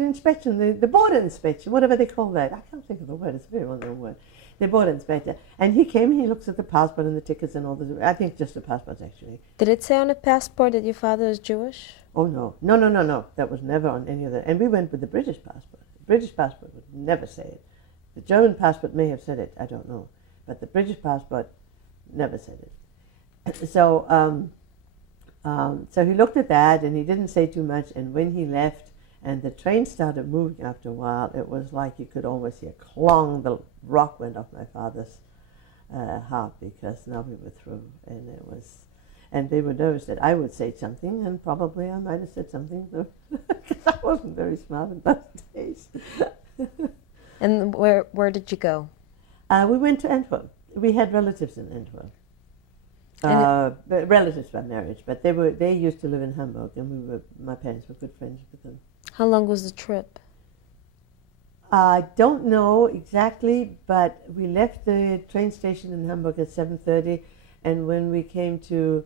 inspection, the border inspection, whatever they call that. I can't think of the word. It's a very well-known word. The border inspector. And he came, he looks at the passport and the tickets and all this. I think just the passports, actually. Did it say on the passport that your father is Jewish? Oh, no. No. That was never on any of that. And we went with the British passport. The British passport would never say it. The German passport may have said it. I don't know. But the British passport never said it. So he looked at that and he didn't say too much. And when he left and the train started moving after a while, it was like you could almost hear clong. The rock went off my father's heart because now we were through. And they were nervous that I would say something, and probably I might have said something because I wasn't very smart in those days. And where did you go? We went to Antwerp. We had relatives in Antwerp. Relatives by marriage, but they used to live in Hamburg, and my parents were good friends with them. How long was the trip? I don't know exactly, but we left the train station in Hamburg at 7:30, and when we came to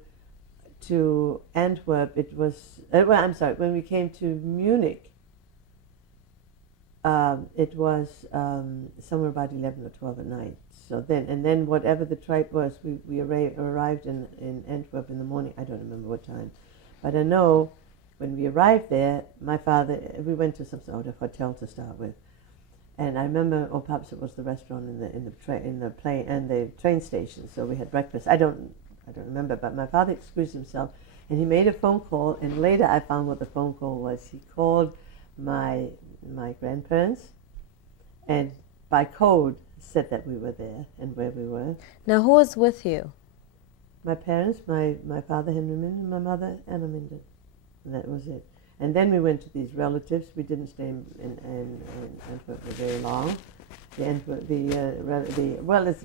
Antwerp, it was when we came to Munich, it was somewhere about 11 or 12 at night. So then whatever the tripe was, we arrived in Antwerp in the morning. I don't remember what time, but I know when we arrived there, my father, we went to some sort of hotel to start with, and I remember, or perhaps it was the restaurant in the train station. So we had breakfast. I don't remember, but my father excused himself, and he made a phone call. And later, I found what the phone call was. He called my grandparents, and by code said that we were there and where we were. Now, who was with you? My parents, my father Henry Minden, my mother Anna Minden. And that was it. And then we went to these relatives. We didn't stay in Antwerp for very long. It's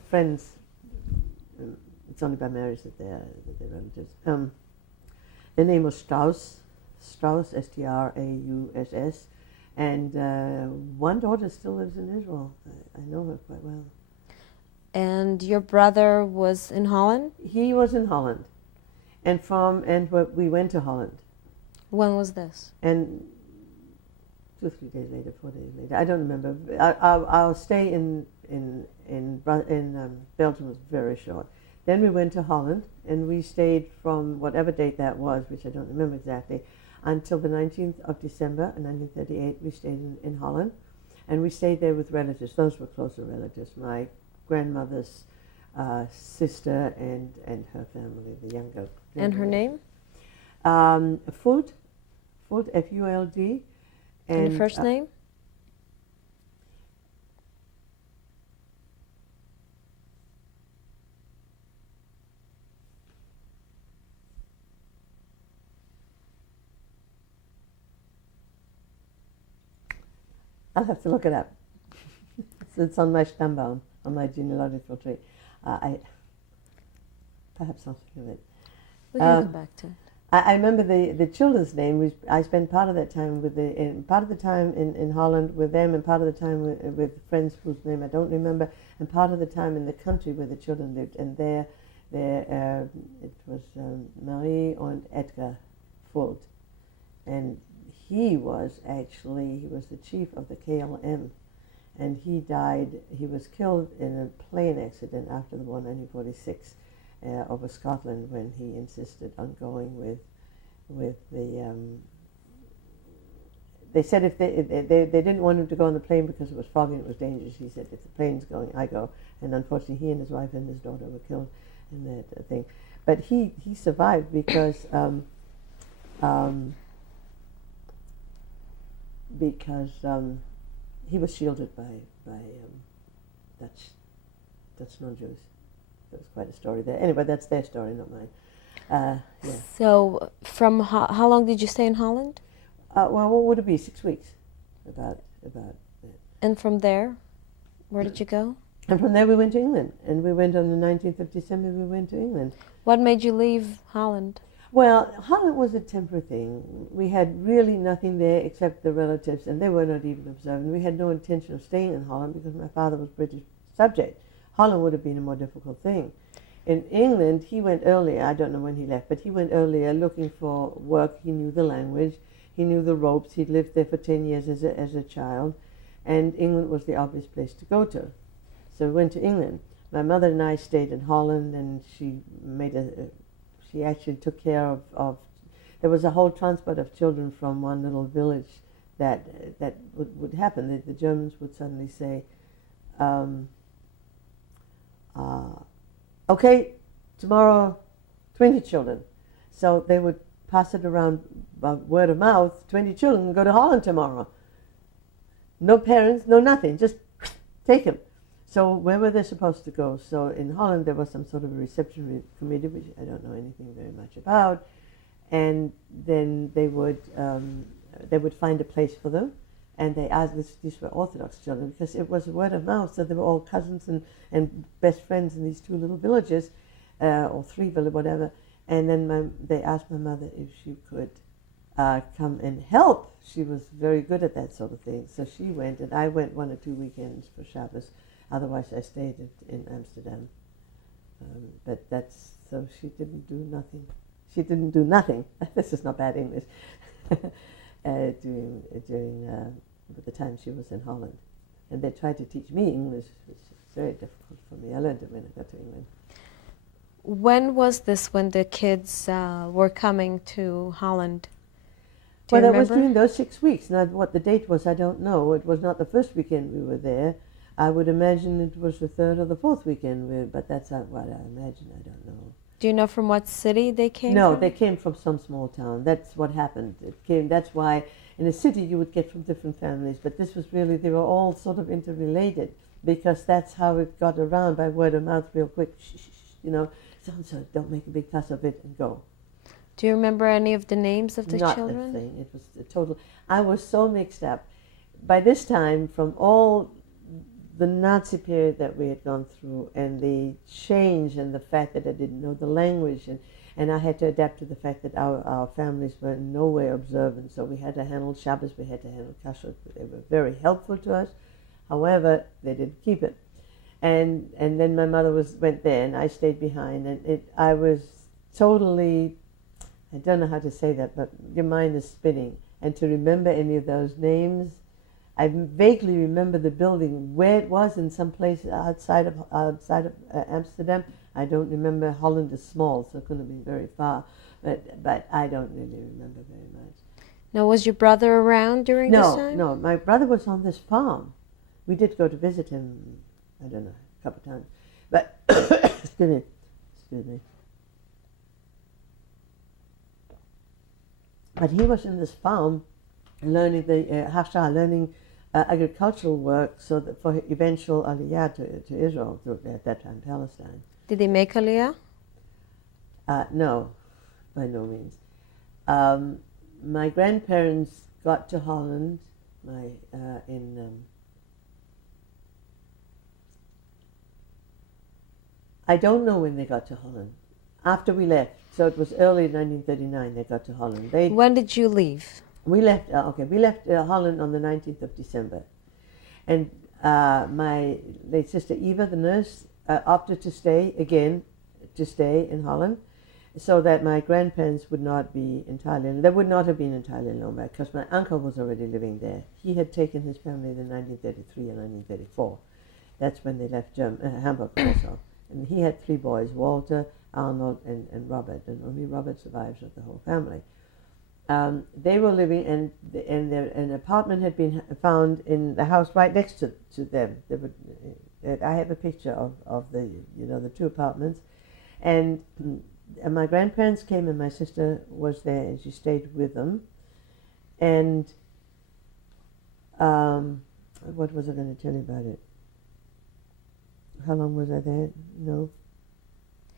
friends. It's only by marriage that they're relatives. Their name was Strauss, Strauss, and one daughter still lives in Israel. I know her quite well. And your brother was in Holland? He was in Holland. And from Antwerp, we went to Holland. When was this? And 2 or 3 days later, 4 days later. I don't remember. Our stay in Belgium was very short. Then we went to Holland, and we stayed from whatever date that was, which I don't remember exactly, until the 19th of December, 1938. We stayed in Holland, and we stayed there with relatives. Those were closer relatives. My grandmother's sister and her family, the younger. And her name? Fuld, F-U-L-D. And your first name? I'll have to look it up. It's on my Stammbaum, on my genealogical tree. Perhaps I'll think of it. We can come back to it. I remember the children's name. I spent part of that time in Holland with them, and part of the time with friends whose name I don't remember, and part of the time in the country where the children lived. And there it was Marie and Edgar Fuld, and he was the chief of the KLM, and he died. He was killed in a plane accident after the war, 1946, over Scotland, when he insisted on going with the. They said if they didn't want him to go on the plane because it was foggy and it was dangerous. He said, if the plane's going, I go. And unfortunately, he and his wife and his daughter were killed in that thing. But he survived because he was shielded by Dutch non-Jews. There was quite a story there. Anyway, that's their story, not mine. Yeah. So, from how long did you stay in Holland? Well, what would it be? 6 weeks, about. And from there, where did you go? And from there we went to England, and we went on the 19th of December. We went to England. What made you leave Holland? Well, Holland was a temporary thing. We had really nothing there except the relatives, and they were not even observant. We had no intention of staying in Holland because my father was British subject. Holland would have been a more difficult thing. In England, he went earlier. I don't know when he left, but he went earlier looking for work. He knew the language. He knew the ropes. He'd lived there for 10 years as a child, and England was the obvious place to go to. So we went to England. My mother and I stayed in Holland, and she actually took care of. There was a whole transport of children from one little village that would happen. The Germans would suddenly say, okay, tomorrow, 20 children. So they would pass it around by word of mouth, 20 children go to Holland tomorrow. No parents, no nothing, just take them. So where were they supposed to go? So in Holland there was some sort of a reception committee, which I don't know anything very much about, and then they would find a place for them, and they asked, these were Orthodox children, because it was word of mouth, so they were all cousins and best friends in these two little villages, or three villages, whatever, and then they asked my mother if she could come and help. She was very good at that sort of thing, so she went, and I went 1 or 2 weekends for Shabbos. Otherwise, I stayed in Amsterdam. But so she didn't do nothing. She didn't do nothing. This is not bad English. During the time she was in Holland, and they tried to teach me English, which is very difficult for me. I learned it when I got to England. When was this? When the kids were coming to Holland? Well, that was during those 6 weeks. Now, what the date was, I don't know. It was not the first weekend we were there. I would imagine it was the third or the fourth weekend, but that's not what I imagine. I don't know. Do you know from what city they came No, from? they came from some small town. That's what happened. That's why in a city you would get from different families, but this was really, they were all sort of interrelated, because that's how it got around, by word of mouth, real quick. Shh, shh, shh, so don't make a big fuss of it and go. Do you remember any of the names of the children? Not a thing. It was a total. I was so mixed up. By this time, from all the Nazi period that we had gone through, and the change, and the fact that I didn't know the language, and I had to adapt to the fact that our families were in no way observant, so we had to handle Shabbos, we had to handle Kashrut. They were very helpful to us. However, they didn't keep it. And then my mother went there, and I stayed behind, and I was totally, I don't know how to say that, but your mind is spinning. And to remember any of those names, I vaguely remember the building, where it was, in some place outside of Amsterdam. I don't remember. Holland is small, so it couldn't be very far. But I don't really remember very much. Now, was your brother around during this time? No. My brother was on this farm. We did go to visit him, I don't know, a couple of times. But, excuse me. But he was in this farm learning learning agricultural work, so that for eventual aliyah to Israel, at that time Palestine. Did they make aliyah? No, by no means. My grandparents got to Holland I don't know when they got to Holland. After we left, so it was early 1939. They got to Holland. When did you leave? We left. We left Holland on the 19th of December, and my late sister Eva, the nurse, opted to stay in Holland, so that my grandparents would not be entirely, they would not have been entirely alone, because my uncle was already living there. He had taken his family in 1933 and 1934. That's when they left Hamburg also. And he had 3 boys, Walter, Arnold, and Robert, and only Robert survives of the whole family. They were living, and an apartment had been found in the house right next to them. I have a picture of the 2 apartments, and my grandparents came, and my sister was there, and she stayed with them. And what was I going to tell you about it? How long was I there? No.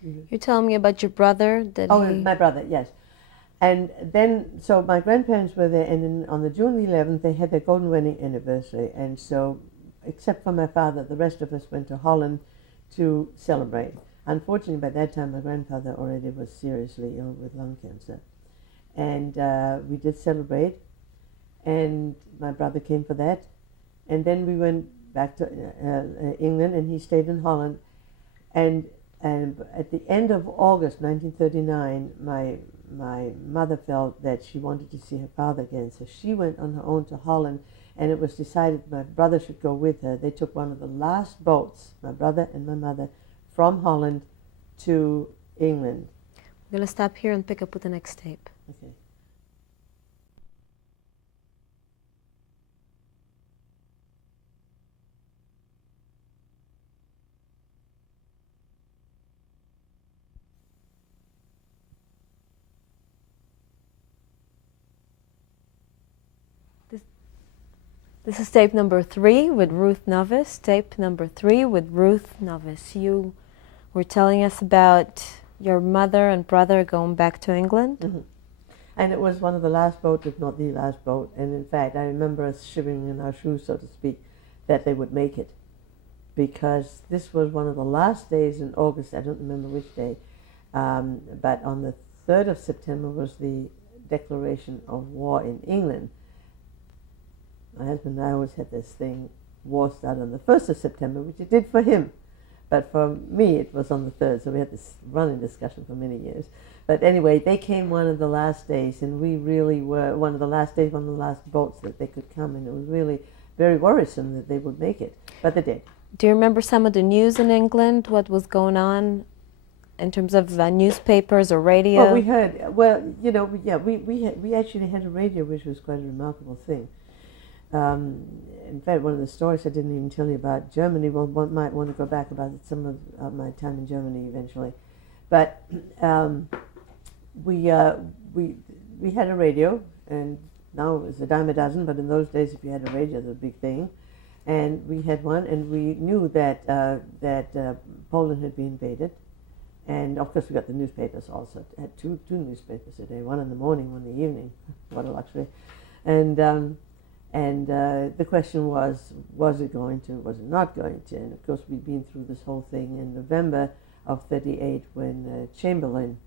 You're telling me about your brother? My brother, yes. And then, so my grandparents were there, and then on the June 11th, they had their golden wedding anniversary. And so, except for my father, the rest of us went to Holland to celebrate. Unfortunately, by that time, my grandfather already was seriously ill with lung cancer. And we did celebrate, and my brother came for that. And then we went back to England, and he stayed in Holland. And at the end of August 1939, my mother felt that she wanted to see her father again, so she went on her own to Holland, and it was decided my brother should go with her. They took one of the last boats, my brother and my mother, from Holland to England. We're going to stop here and pick up with the next tape. Okay. This is tape number 3 with Ruth Novice. Tape number 3 with Ruth Novice. You were telling us about your mother and brother going back to England. Mm-hmm. And it was one of the last boats, if not the last boat. And in fact, I remember us shivering in our shoes, so to speak, that they would make it. Because this was one of the last days in August, I don't remember which day, but on the 3rd of September was the declaration of war in England. My husband and I always had this thing, war started on the 1st of September, which it did for him. But for me, it was on the 3rd, so we had this running discussion for many years. But anyway, they came one of the last days, and we really were one of the last days, one of the last boats that they could come, and it was really very worrisome that they would make it. But they did. Do you remember some of the news in England, what was going on in terms of newspapers or radio? Well, we heard, we actually had a radio, which was quite a remarkable thing. In fact, one of the stories I didn't even tell you about Germany, well, one might want to go back about some of my time in Germany eventually. But we had a radio, and now it's a dime a dozen, but in those days if you had a radio, it was a big thing. And we had one, and we knew that Poland had been invaded. And of course we got the newspapers also. I had two newspapers a day, one in the morning, one in the evening. What a luxury. And the question was it going to, was it not going to? And of course we'd been through this whole thing in November of 1938 when Chamberlain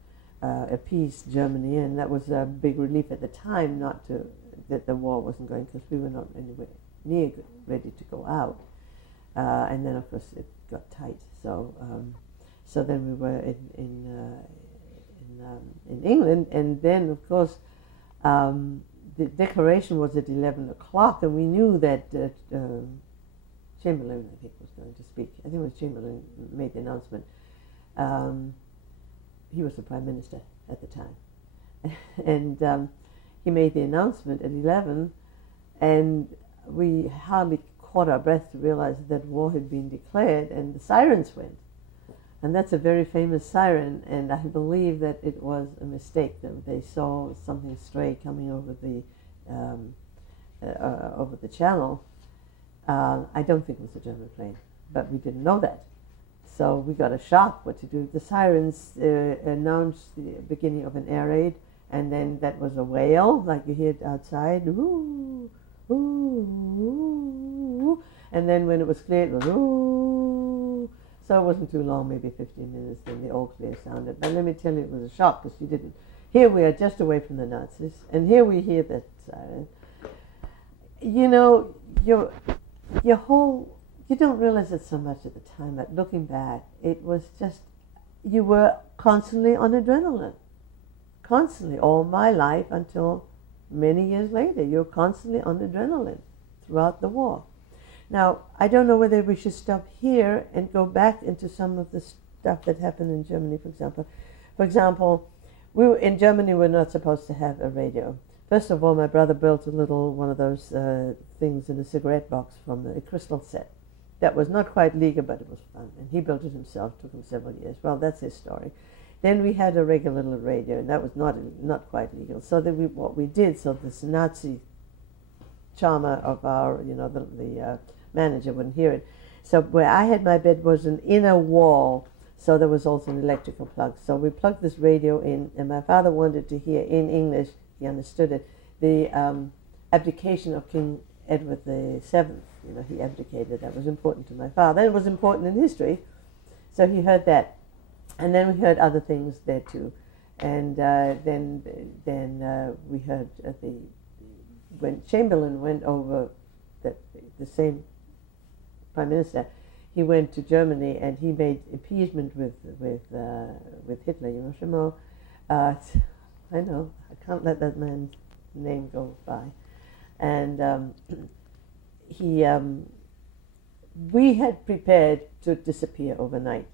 appeased Germany, and that was a big relief at the time that the war wasn't going, because we were not anywhere near ready to go out. And then of course it got tight. So then we were in England, and then of course the declaration was at 11 o'clock, and we knew that Chamberlain, I think, was going to speak. I think it was Chamberlain who made the announcement. He was the Prime Minister at the time. And he made the announcement at 11, and we hardly caught our breath to realize that war had been declared, and the sirens went. And that's a very famous siren, and I believe that it was a mistake, that they saw something stray coming over the channel. I don't think it was a German plane, but we didn't know that. So we got a shock what to do. The sirens announced the beginning of an air raid, and then that was a wail, like you hear it outside, ooh, ooh, ooh. And then when it was clear, it was ooh. So it wasn't too long, maybe 15 minutes, then the all clear sounded. But let me tell you, it was a shock, because you didn't. Here we are just away from the Nazis, and here we hear that siren. You know, your whole, you don't realize it so much at the time, but looking back, it was just, you were constantly on adrenaline. Constantly, all my life until many years later. You're constantly on adrenaline throughout the war. Now, I don't know whether we should stop here and go back into some of the stuff that happened in Germany, for example. For example, in Germany, we're not supposed to have a radio. First of all, my brother built a little one of those things in a cigarette box from a crystal set. That was not quite legal, but it was fun. And he built it himself. Took him several years. Well, that's his story. Then we had a regular little radio, and that was not quite legal. So then what we did, so this Nazi charmer of our, the manager wouldn't hear it. So where I had my bed was an inner wall, so there was also an electrical plug. So we plugged this radio in, and my father wanted to hear in English, he understood it, the abdication of King Edward the Seventh. He abdicated. That was important to my father. It was important in history, so he heard that. And then we heard other things there too. And then we heard when Chamberlain went over, the same prime minister, he went to Germany and he made appeasement with Hitler. Shimo, I know, I can't let that man's name go by. And we had prepared to disappear overnight.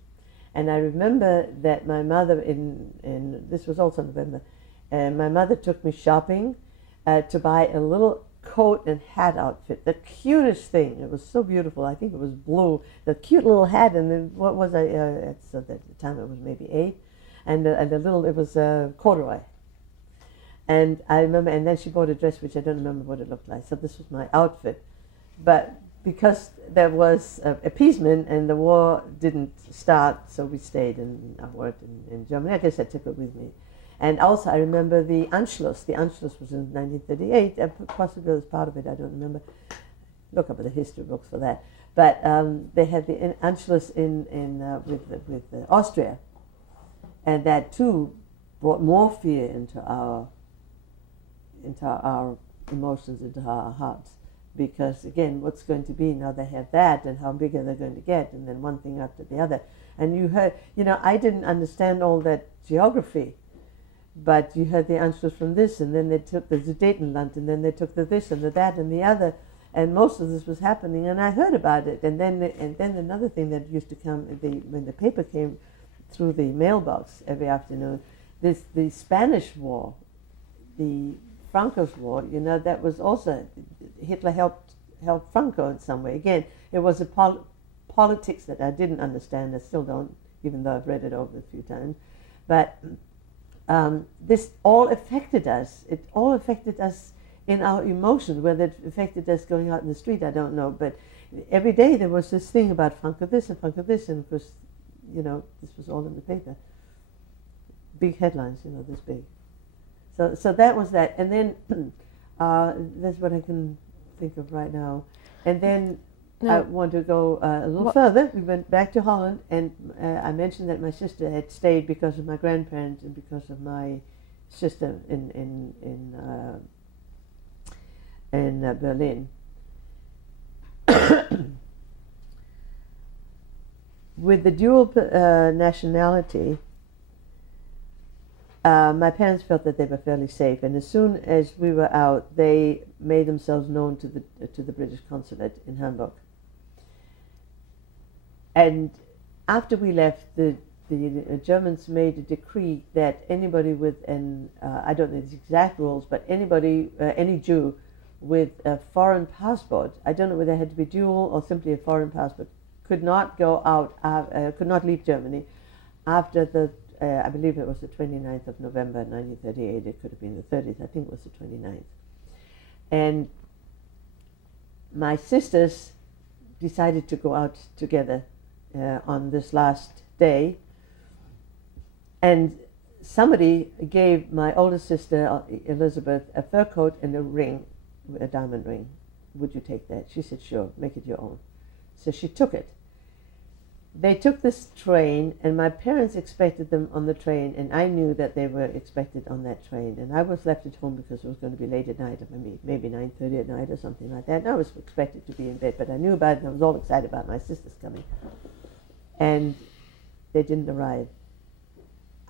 And I remember that my mother, in this was also November, and my mother took me shopping to buy a little coat and hat outfit, the cutest thing. It was so beautiful. I think it was blue. The cute little hat, and then what was I? At the time it was maybe 8, and the little, it was corduroy. And I remember, and then she bought a dress which I don't remember what it looked like. So this was my outfit, but because there was appeasement and the war didn't start, so we stayed and I worked in Germany. I guess I took it with me. And also I remember the Anschluss. The Anschluss was in 1938, possibly as part of it, I don't remember. Look up at the history books for that. But they had the Anschluss with Austria, and that too brought more fear into our emotions, into our hearts. Because again, what's going to be now? They have that, and how big are they going to get? And then one thing after the other. And you heard, I didn't understand all that geography, but you heard the Anschluss from this, and then they took the Sudetenland, and then they took the this and the that and the other, and most of this was happening, and I heard about it. And then another thing that used to come when the paper came through the mailbox every afternoon, the Spanish War, the Franco's war, that was also, Hitler helped Franco in some way. Again, it was a politics that I didn't understand. I still don't, even though I've read it over a few times. But this all affected us. It all affected us in our emotions. Whether it affected us going out in the street, I don't know. But every day there was this thing about Franco this and Franco this, and of course, this was all in the paper. Big headlines, this big. So that was that, and then that's what I can think of right now. And then I want to go a little further. We went back to Holland, and I mentioned that my sister had stayed because of my grandparents and because of my sister in Berlin. With the dual nationality, my parents felt that they were fairly safe, and as soon as we were out, they made themselves known to the British consulate in Hamburg. And after we left, the Germans made a decree that anybody with I don't know the exact rules, but any Jew with a foreign passport, I don't know whether it had to be dual or simply a foreign passport, could not go out, could not leave Germany after I believe it was the 29th of November 1938. It could have been the 30th. I think it was the 29th. And my sisters decided to go out together on this last day. And somebody gave my older sister, Elizabeth, a fur coat and a ring, a diamond ring. Would you take that? She said, sure, make it your own. So she took it. They took this train, and my parents expected them on the train, and I knew that they were expected on that train. And I was left at home because it was going to be late at night, maybe 9:30 at night or something like that. And I was expected to be in bed, but I knew about it, and I was all excited about my sisters coming. And they didn't arrive.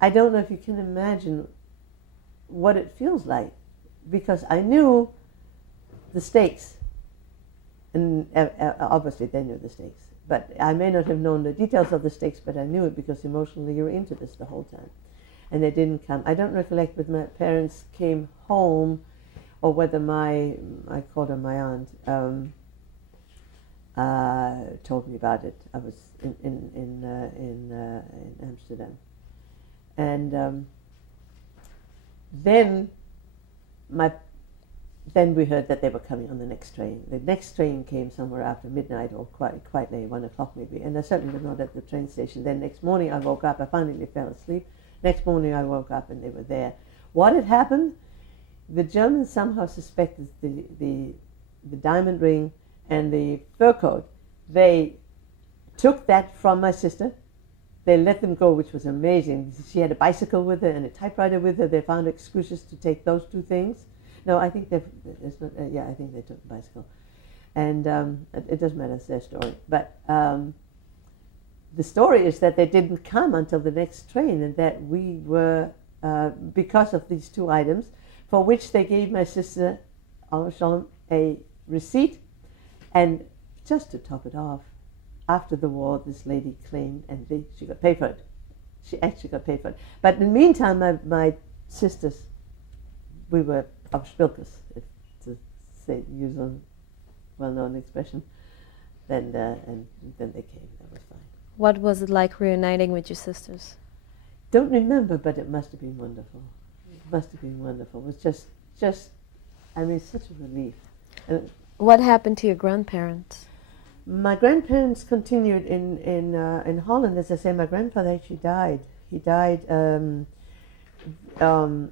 I don't know if you can imagine what it feels like, because I knew the stakes, and obviously they knew the stakes, but I may not have known the details of the stakes, but I knew it because emotionally you were into this the whole time. And they didn't come. I don't recollect whether my parents came home or whether I called her my aunt, told me about it. I was in Amsterdam. And then we heard that they were coming on the next train. The next train came somewhere after midnight or quite late, 1 o'clock maybe, and I certainly was not at the train station. Then next morning I woke up, I finally fell asleep. Next morning I woke up and they were there. What had happened? The Germans somehow suspected the diamond ring and the fur coat. They took that from my sister. They let them go, which was amazing. She had a bicycle with her and a typewriter with her. They found excuses to take those two things. No, I think I think they took the bicycle. And it doesn't matter, it's their story. But the story is that they didn't come until the next train, and that we were, because of these two items, for which they gave my sister, a receipt. And just to top it off, after the war, this lady claimed, and she got paid for it. She actually got paid for it. But in the meantime, my sisters, we were Abspilkers, to use a well-known expression. And then they came. That was fine. What was it like reuniting with your sisters? Don't remember, but it must have been wonderful. It must have been wonderful. It was just, I mean, such a relief. What happened to your grandparents? My grandparents continued in Holland. As I say, my grandfather actually died. He died on the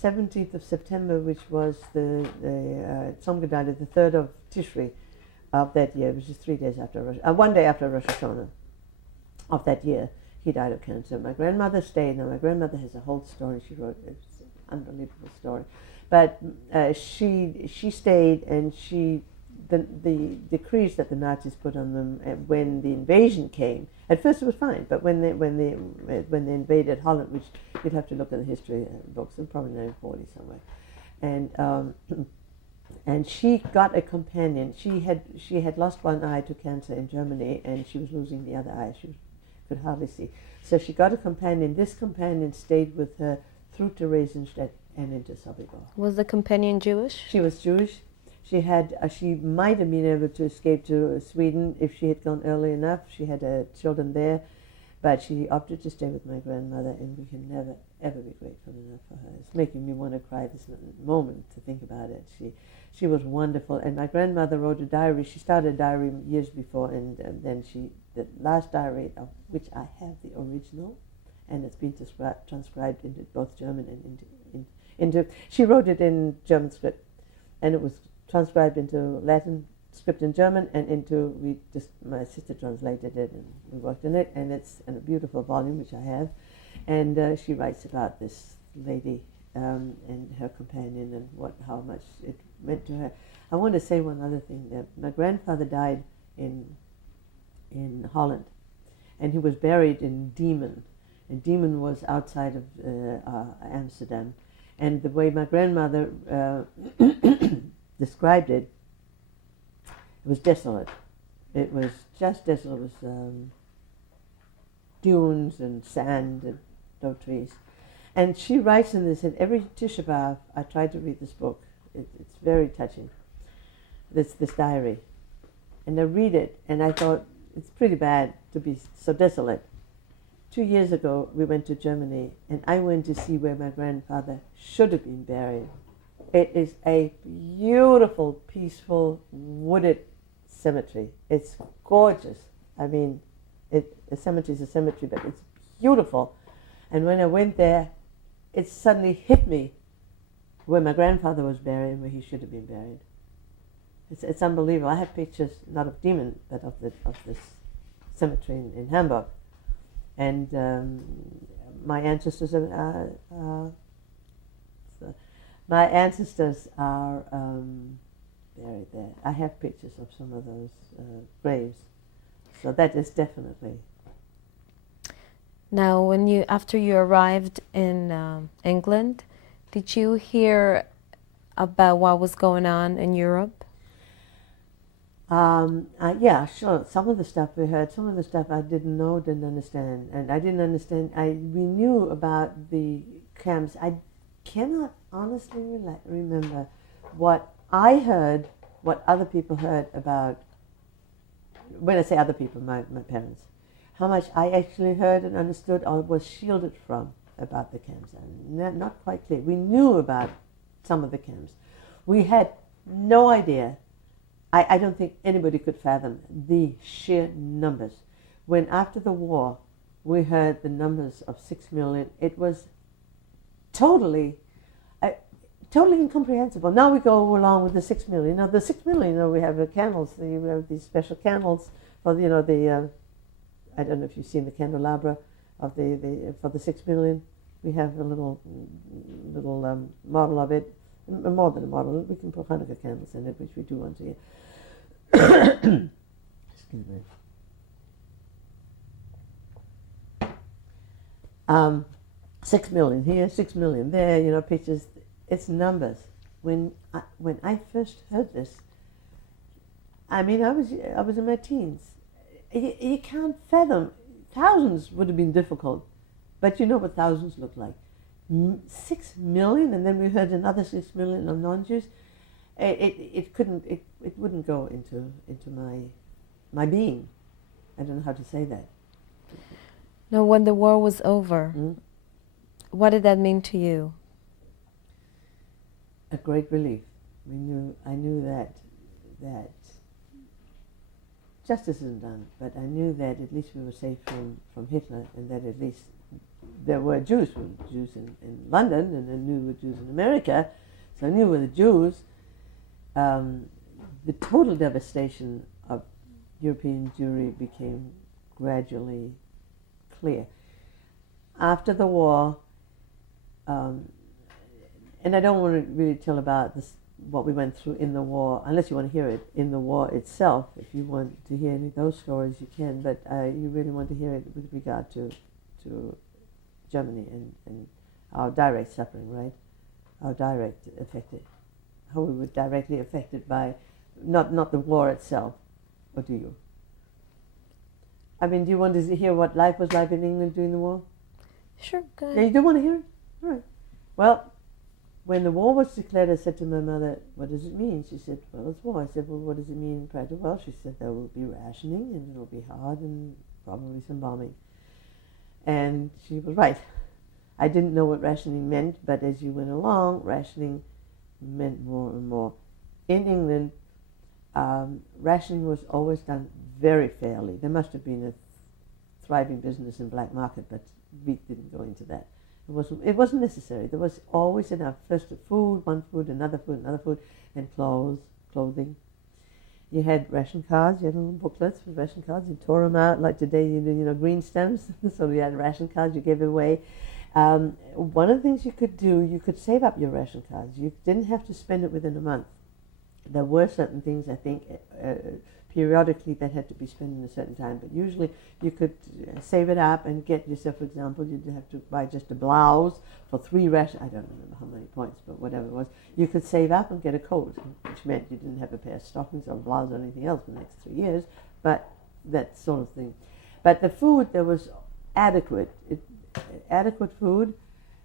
17th of September, which was the 3rd of Tishri of that year, which is 3 days after one day after Rosh Hashanah of that year. He died of cancer. My grandmother stayed. Now, my grandmother has a whole story. She wrote it's an unbelievable story, but she stayed, and the decrees that the Nazis put on them when the invasion came. At first, it was fine, but when they invaded Holland, which you'd have to look at the history books, and probably 1940 somewhere, and she got a companion. She had lost one eye to cancer in Germany, and she was losing the other eye. She could hardly see. So she got a companion. This companion stayed with her through Theresienstadt and into Sobibor. Was the companion Jewish? She was Jewish. She might have been able to escape to Sweden if she had gone early enough. She had children there, but she opted to stay with my grandmother, and we can never, ever be grateful enough for her. It's making me want to cry this moment to think about it. She was wonderful, and my grandmother wrote a diary. She started a diary years before, and then the last diary, of which I have the original, and it's been transcribed into both German and into. She wrote it in German script, and it was transcribed into Latin script in German, and my sister translated it, and we worked in it, and it's in a beautiful volume which I have, and she writes about this lady and her companion and how much it meant to her. I want to say one other thing. That my grandfather died in Holland, and he was buried in Diemen, and Diemen was outside of Amsterdam, and the way my grandmother described it, it was desolate. It was just desolate. It was dunes and sand and no trees. And she writes in this, and every Tisha B'Av, I tried to read this book. It's very touching, this diary. And I read it, and I thought, it's pretty bad to be so desolate. 2 years ago, we went to Germany, and I went to see where my grandfather should have been buried. It is a beautiful, peaceful, wooded cemetery. It's gorgeous. I mean, a cemetery is a cemetery, but it's beautiful. And when I went there, it suddenly hit me where my grandfather was buried and where he should have been buried. It's unbelievable. I have pictures, not of Diemen, but of this cemetery in Hamburg. And my ancestors are buried there. I have pictures of some of those graves. So that is definitely. Now, after you arrived in England, did you hear about what was going on in Europe? Yeah, sure. Some of the stuff we heard, some of the stuff I didn't know, didn't understand, and I didn't understand. We knew about the camps. I cannot honestly remember what I heard, what other people heard about. When I say other people, my parents, how much I actually heard and understood or was shielded from about the camps. Not quite clear. We knew about some of the camps. We had no idea. I don't think anybody could fathom the sheer numbers. When after the war we heard the numbers of 6 million, it was totally incomprehensible. Now we go along with the 6 million. Now the 6 million, we have the candles. We have these special candles for I don't know if you've seen the candelabra of for the 6 million. We have a little model of it, more than a model. We can put Hanukkah candles in it, which we do once a year. Excuse me. 6 million here, 6 million there. Pictures. It's numbers. When I first heard this, I mean, I was in my teens. You can't fathom. Thousands would have been difficult, but you know what thousands look like. 6 million, and then we heard another 6 million of non-Jews. It wouldn't go into my being. I don't know how to say that. Now, when the war was over, what did that mean to you? A great relief. I knew that justice isn't done, but I knew that at least we were safe from Hitler, and that at least there were Jews in London, and I knew there were Jews in America, so I knew we were the Jews. The total devastation of European Jewry became gradually clear. After the war, and I don't want to really tell about what we went through in the war, unless you want to hear it in the war itself. If you want to hear any of those stories, you can, but you really want to hear it with regard to Germany and our direct suffering, right? Our direct affected. How we were directly affected by, not the war itself, or do you? I mean, do you want to hear what life was like in England during the war? Sure, go ahead. Yeah, you do want to hear it? All right. Well, when the war was declared, I said to my mother, "What does it mean?" She said, "Well, it's war." I said, "Well, what does it mean prior to war?" She said, "There will be rationing, and it will be hard, and probably some bombing." And she was right. I didn't know what rationing meant, but as you went along, rationing meant more and more. In England, rationing was always done very fairly. There must have been a thriving business in black market, but we didn't go into that. It wasn't necessary. There was always enough. First food, one food, another food, and clothing. You had ration cards. You had little booklets with ration cards. You tore them out like today. You do, green stamps. So you had ration cards. You gave away. One of the things you could do, you could save up your ration cards. You didn't have to spend it within a month. There were certain things, I think, periodically that had to be spent in a certain time, but usually you could save it up and get yourself, for example, you'd have to buy just a blouse for 3 rations. I don't remember how many points, but whatever it was. You could save up and get a coat, which meant you didn't have a pair of stockings or a blouse or anything else for the next 3 years, but that sort of thing. But the food, there was adequate food.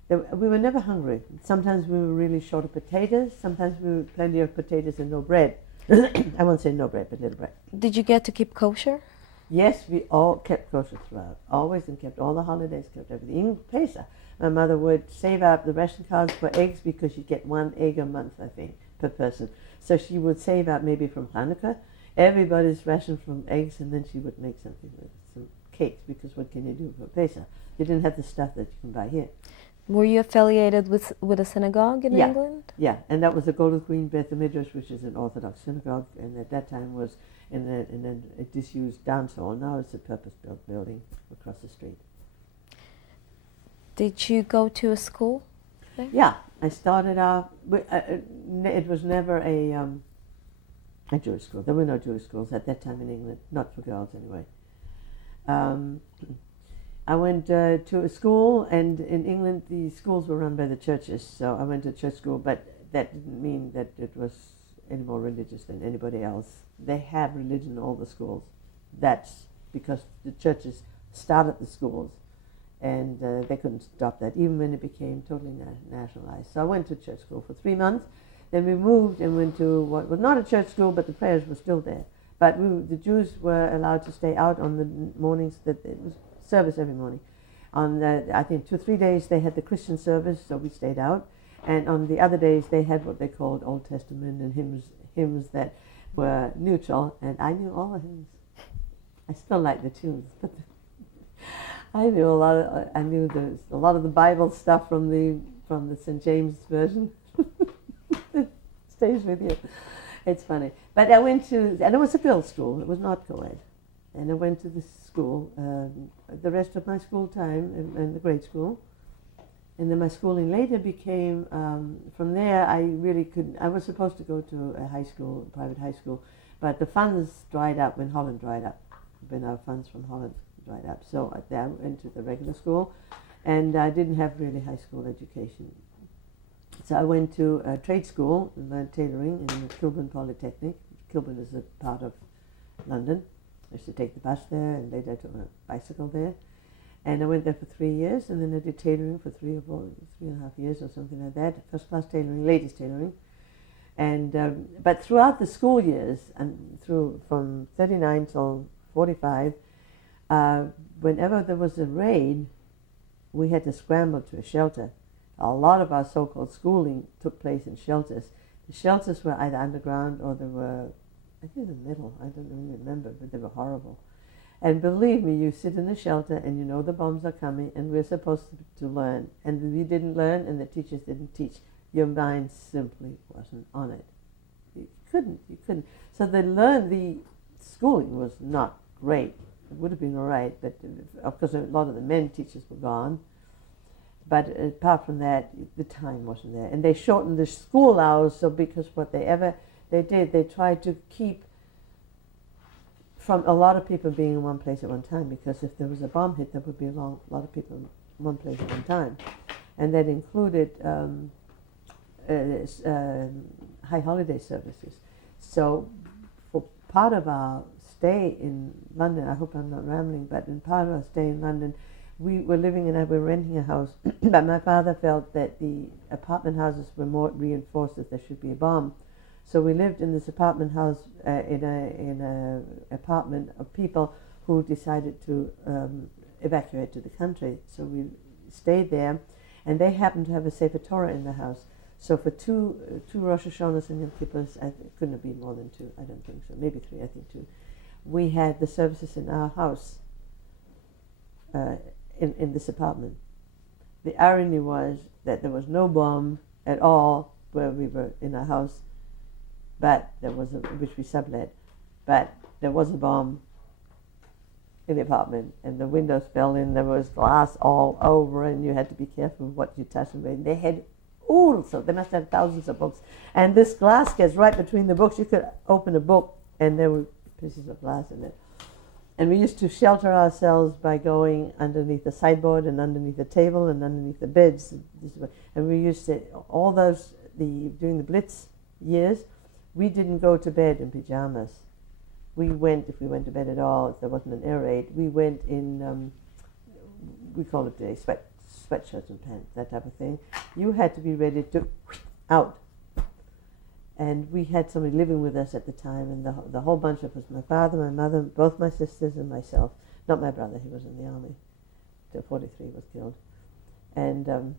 We were never hungry. Sometimes we were really short of potatoes. Sometimes we were plenty of potatoes and no bread. I won't say no bread, but little bread. Did you get to keep kosher? Yes, we all kept kosher throughout. Always, and kept all the holidays, kept everything. Even Pesach. My mother would save up the ration cards for eggs because you get 1 egg a month, I think, per person. So she would save up maybe from Hanukkah, everybody's ration from eggs, and then she would make something with some cakes, because what can you do for Pesach? You didn't have the stuff that you can buy here. Were you affiliated with a synagogue in England? Yeah, and that was the Golders Green Beth Midrash, which is an Orthodox synagogue, and at that time was in a disused downsole. Now it's a purpose-built building across the street. Did you go to a school there? Yeah, I started out. It was never a Jewish school. There were no Jewish schools at that time in England, not for girls anyway. I went to a school, and in England the schools were run by the churches, so I went to church school, but that didn't mean that it was any more religious than anybody else. They have religion in all the schools. That's because the churches started the schools, and they couldn't stop that, even when it became totally nationalized. So I went to church school for 3 months. Then we moved and went to what was not a church school, but the prayers were still there. But the Jews were allowed to stay out on the mornings that it was service every morning. On I think 2 or 3 days they had the Christian service, so we stayed out. And on the other days they had what they called Old Testament and hymns that were neutral. And I knew all the hymns. I still like the tunes, but I knew a lot of. I knew a lot of the Bible stuff from the St. James version. It stays with you. It's funny. But I went to, and it was a girls' school. It was not co-ed. And I went to this school the rest of my school time in the grade school. And then my schooling later became, from there I really couldn't, I was supposed to go to a high school, a private high school, but the funds dried up when Holland dried up, when our funds from Holland dried up. So I went to the regular school, and I didn't have really high school education. So I went to a trade school, learned tailoring in the Kilburn Polytechnic. Kilburn is a part of London. I used to take the bus there, and later I took a bicycle there. And I went there for 3 years, and then I did tailoring for 3.5 years or something like that. First class tailoring, ladies tailoring. And but throughout the school years, and through from 39 till 45, whenever there was a raid, we had to scramble to a shelter. A lot of our so-called schooling took place in shelters. The shelters were either underground or they were, I think, in the middle. I don't even remember, but they were horrible. And believe me, you sit in the shelter and you know the bombs are coming, and we're supposed to learn. And we didn't learn, and the teachers didn't teach. Your mind simply wasn't on it. You couldn't. So the schooling was not great. It would have been all right, but of course a lot of the men teachers were gone. But apart from that, the time wasn't there. And they shortened the school hours, so because what they did, they tried to keep from a lot of people being in one place at one time, because if there was a bomb hit, there would be a lot of people in one place at one time. And that included high holiday services. So for part of our stay in London, I hope I'm not rambling, but in part of our stay in London, we were living and I were renting a house, but my father felt that the apartment houses were more reinforced that there should be a bomb. So we lived in this apartment house in a apartment of people who decided to evacuate to the country. So we stayed there, and they happened to have a Sefer Torah in the house. So for two Rosh Hashanahs and Yom Kippurs, it couldn't have been more than two, I don't think so, maybe three, I think two. We had the services in our house, in this apartment. The irony was that there was no bomb at all where we were in our house, but there was which we sublet, but there was a bomb in the apartment, and the windows fell in. There was glass all over, and you had to be careful what you touched. And they had so they must have thousands of books, and this glass gets right between the books. You could open a book, and there were pieces of glass in it. And we used to shelter ourselves by going underneath the sideboard and underneath the table and underneath the beds. And we used to, all those, during the Blitz years, we didn't go to bed in pajamas. We went, if we went to bed at all, if there wasn't an air raid, we went in, we call it today sweatshirts and pants, that type of thing. You had to be ready to out. And we had somebody living with us at the time, and the whole bunch of us, my father, my mother, both my sisters, and myself. Not my brother, he was in the army. Till 43 was killed. And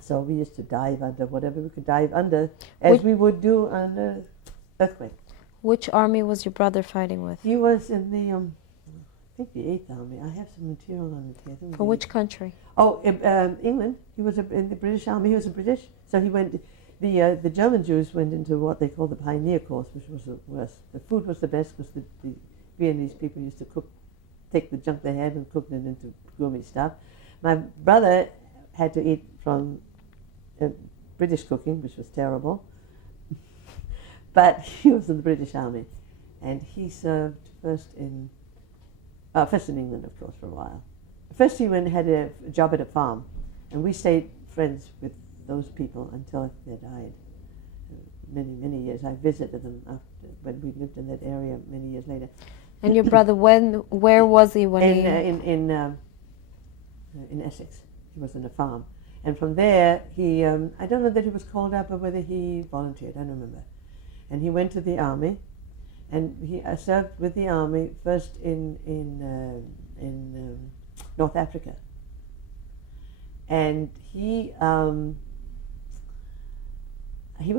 so we used to dive under whatever we could dive under, as we would do under earthquake. Which army was your brother fighting with? He was in the, I think the 8th Army. I have some material on it here. For which country? Oh, England. He was in the British Army. He was a British. So he went... The German Jews went into what they call the Pioneer Course, which was the worst. The food was the best because the Viennese people used to take the junk they had and cook it into gourmet stuff. My brother had to eat from British cooking, which was terrible. But he was in the British Army, and he served first in England, of course, for a while. first he went had a job at a farm, and we stayed friends with those people until they died. Many years. I visited them after, when we lived in that area many years later. And your brother, where was he when he? In Essex. He was on a farm, and from there he I don't know that he was called up or whether he volunteered. I don't remember. And he went to the army, and he served with the army first in North Africa. And he was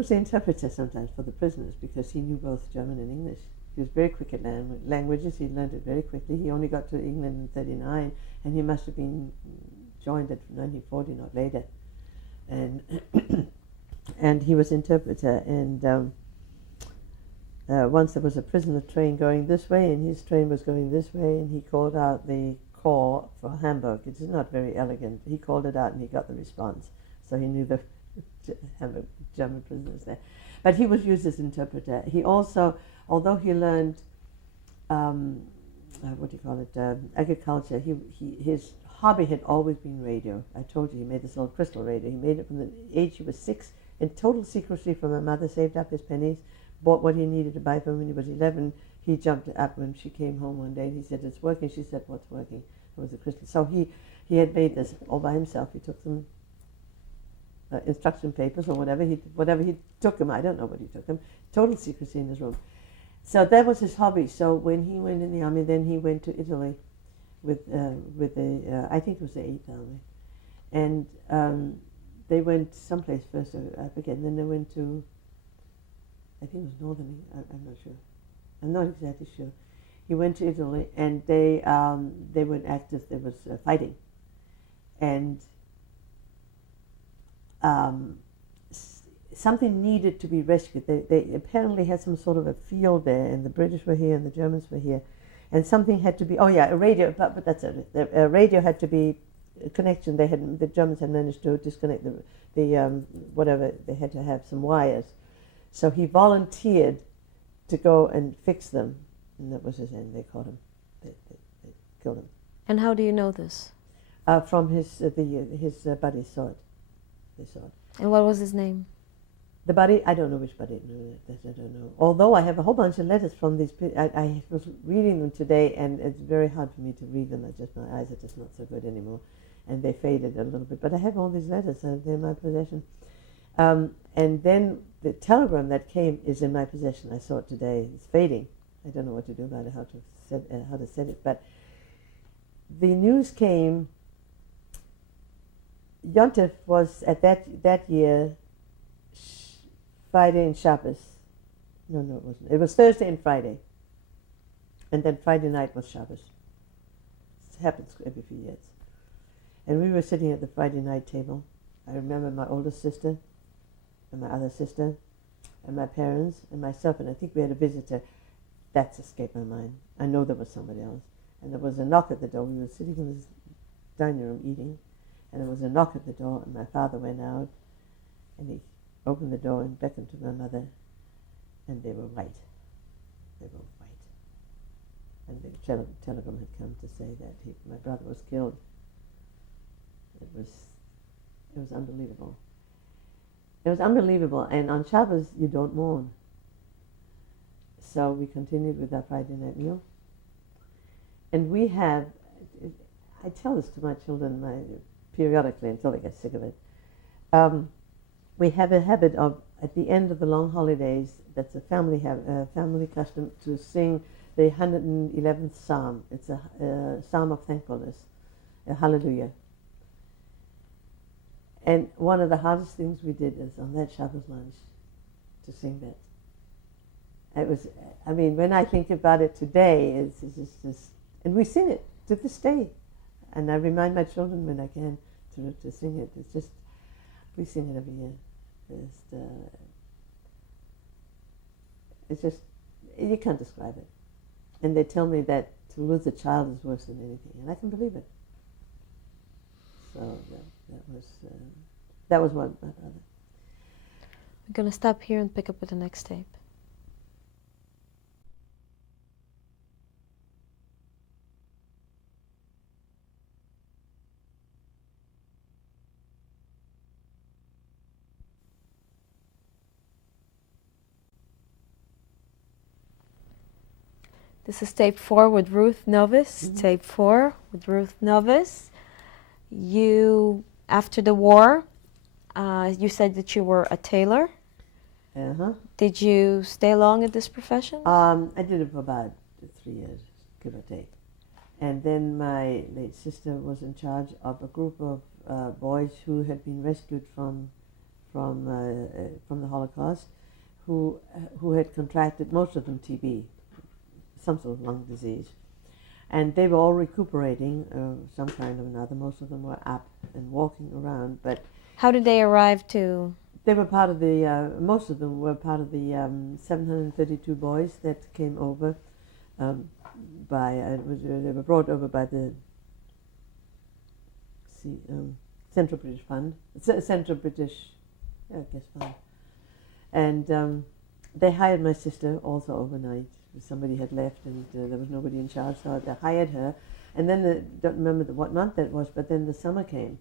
the interpreter sometimes for the prisoners because he knew both German and English. He was very quick at languages. He learned it very quickly. He only got to England in '39, and he must have been joined at 1940, not later. And and he was interpreter. And once there was a prisoner train going this way, and his train was going this way, and he called out the call for Hamburg. It's not very elegant. He called it out, and he got the response. So he knew the German prisoners there. But he was used as interpreter. He also, although he learned, agriculture, his hobby had always been radio. I told you he made this little crystal radio. He made it from the age he was 6 in total secrecy from her mother, saved up his pennies, bought what he needed to buy for him when he was 11. He jumped up when she came home one day and he said, "It's working." She said, "What's working?" It was a crystal. So he had made this all by himself. He took some instruction papers or whatever he took him. I don't know what he took him. Total secrecy in his room. So that was his hobby. So when he went in the army, then he went to Italy with the I think it was the 8th Army, and they went someplace first. I forget. And then they went to, I think it was Northern. I'm not sure. I'm not exactly sure. He went to Italy, and they were active. There was fighting, and something needed to be rescued. They apparently had some sort of a field there, and the British were here and the Germans were here, and something had to be. Oh yeah, a radio. But that's it. A radio had to be a connection. The Germans had managed to disconnect the whatever. They had to have some wires, so he volunteered to go and fix them, and that was his end. They caught him. They killed him. And how do you know this? From his buddies saw it. They saw it. And what was his name? The buddy, I don't know which buddy. No, that I don't know. Although I have a whole bunch of letters from these. I was reading them today, and it's very hard for me to read them. My eyes are just not so good anymore, and they faded a little bit. But I have all these letters. They're in my possession. And then the telegram that came is in my possession. I saw it today. It's fading. I don't know what to do about it. How to set it. But the news came. Yontif was at that year Friday and Shabbos. No, it wasn't. It was Thursday and Friday. And then Friday night was Shabbos. It happens every few years. And we were sitting at the Friday night table. I remember my oldest sister and my other sister and my parents and myself, and I think we had a visitor. That's escaped my mind. I know there was somebody else. And there was a knock at the door. We were sitting in this dining room eating, and there was a knock at the door, and my father went out, and he opened the door and beckoned to my mother, and they were white. They were white. And the telegram had come to say that my brother was killed. It was unbelievable. It was unbelievable, and on Shabbos you don't mourn. So we continued with our Friday night meal, and we have. I tell this to my children periodically until they get sick of it. We have a habit of, at the end of the long holidays, that's a family custom, to sing the 111th Psalm. It's a Psalm of thankfulness, a Hallelujah. And one of the hardest things we did is on that Shabbos lunch to sing that. It was, I mean, when I think about it today, it's just, and we sing it to this day. And I remind my children when I can to sing it. It's just, we sing it every year. It's just, you can't describe it. And they tell me that to lose a child is worse than anything, and I can believe it. So that was one. My brother. We're going to stop here and pick up with the next tape. This is tape 4 with Ruth Novice. Tape 4 with Ruth Novice. You, after the war, you said that you were a tailor. Uh-huh. Did you stay long at this profession? I did it for about 3 years, give or take. And then my late sister was in charge of a group of boys who had been rescued from the Holocaust, who had contracted, most of them TB, some sort of lung disease. And they were all recuperating some kind of another. Most of them were up and walking around. But how did they arrive to? They were part of the, most of them were part of the 732 boys that came over they were brought over by the Central British Fund, Central British, I guess, Fund. And they hired my sister also overnight. Somebody had left and there was nobody in charge, so they hired her. And then, don't remember what month that was, but then the summer came.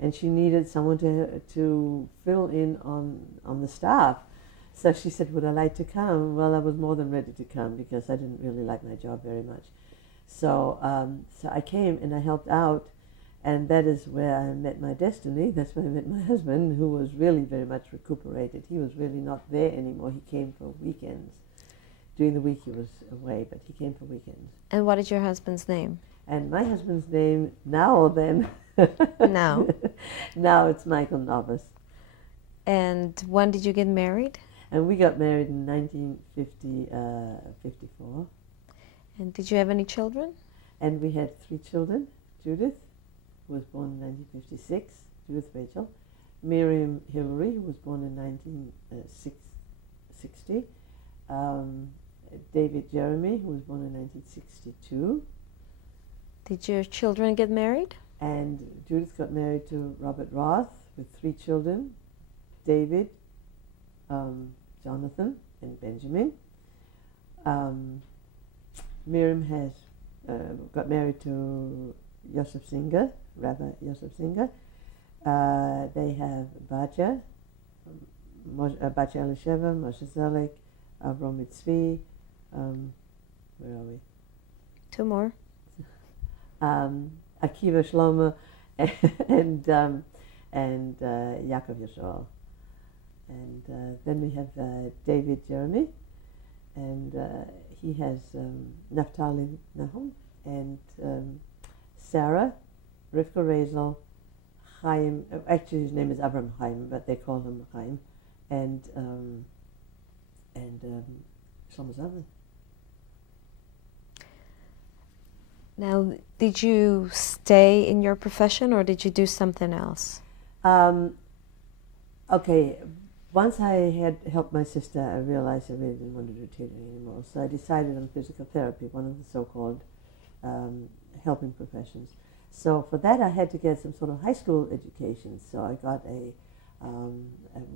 And she needed someone to fill in on the staff. So she said, would I like to come? Well, I was more than ready to come because I didn't really like my job very much. So I came and I helped out, and that is where I met my destiny. That's where I met my husband, who was really very much recuperated. He was really not there anymore. He came for weekends. During the week he was away, but he came for weekends. And what is your husband's name? And my husband's name, now or then? Now. Now it's Michael Novice. And when did you get married? And we got married in 1954. And did you have any children? And we had 3 children. Judith, who was born in 1956, Judith Rachel. Miriam Hillary, who was born in 1960. David Jeremy, who was born in 1962. Did your children get married? And Judith got married to Robert Roth with 3 children, David, Jonathan, and Benjamin. Miriam has got married to Yosef Singer, Rabbi Yosef Singer. They have Bacha, Bacha Elisheva, Moshe Zelek, Avrom Tzvi, where are we? 2 more. Akiva Shlomo and Yaakov Yisrael. And then we have David Jeremy, and he has Naftali Nahum, and Sarah, Rivka Razel, Chaim, actually his name is Avram Chaim, but they call him Chaim, and Shlomo Zalman. Now, did you stay in your profession or did you do something else? Okay, once I had helped my sister, I realized I really didn't want to do tailoring anymore. So I decided on physical therapy, one of the so-called helping professions. So for that, I had to get some sort of high school education. So I got a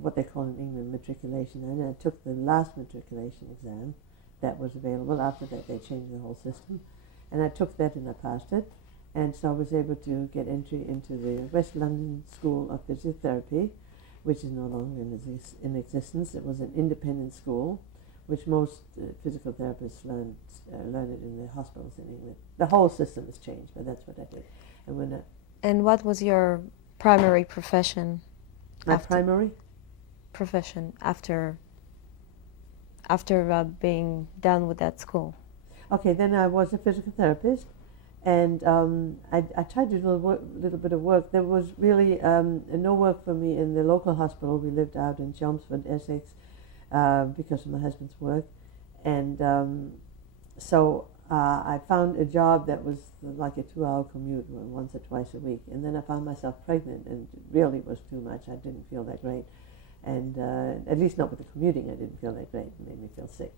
what they call in England matriculation, and I took the last matriculation exam that was available. After that, they changed the whole system. And I took that and I passed it. And so I was able to get entry into the West London School of Physiotherapy, which is no longer in existence. It was an independent school, which most physical therapists learn it in the hospitals in England. The whole system has changed, but that's what I did. And what was your primary profession? Primary profession after being done with that school? Okay, then I was a physical therapist, and I tried to do a little bit of work. There was really no work for me in the local hospital. We lived out in Chelmsford, Essex, because of my husband's work. And so I found a job that was like a 2-hour commute once or twice a week. And then I found myself pregnant, and it really was too much. I didn't feel that great. And at least not with the commuting, I didn't feel that great. It made me feel sick.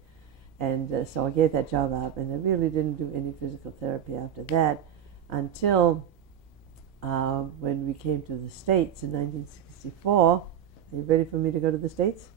And so I gave that job up, and I really didn't do any physical therapy after that until when we came to the States in 1964. Are you ready for me to go to the States?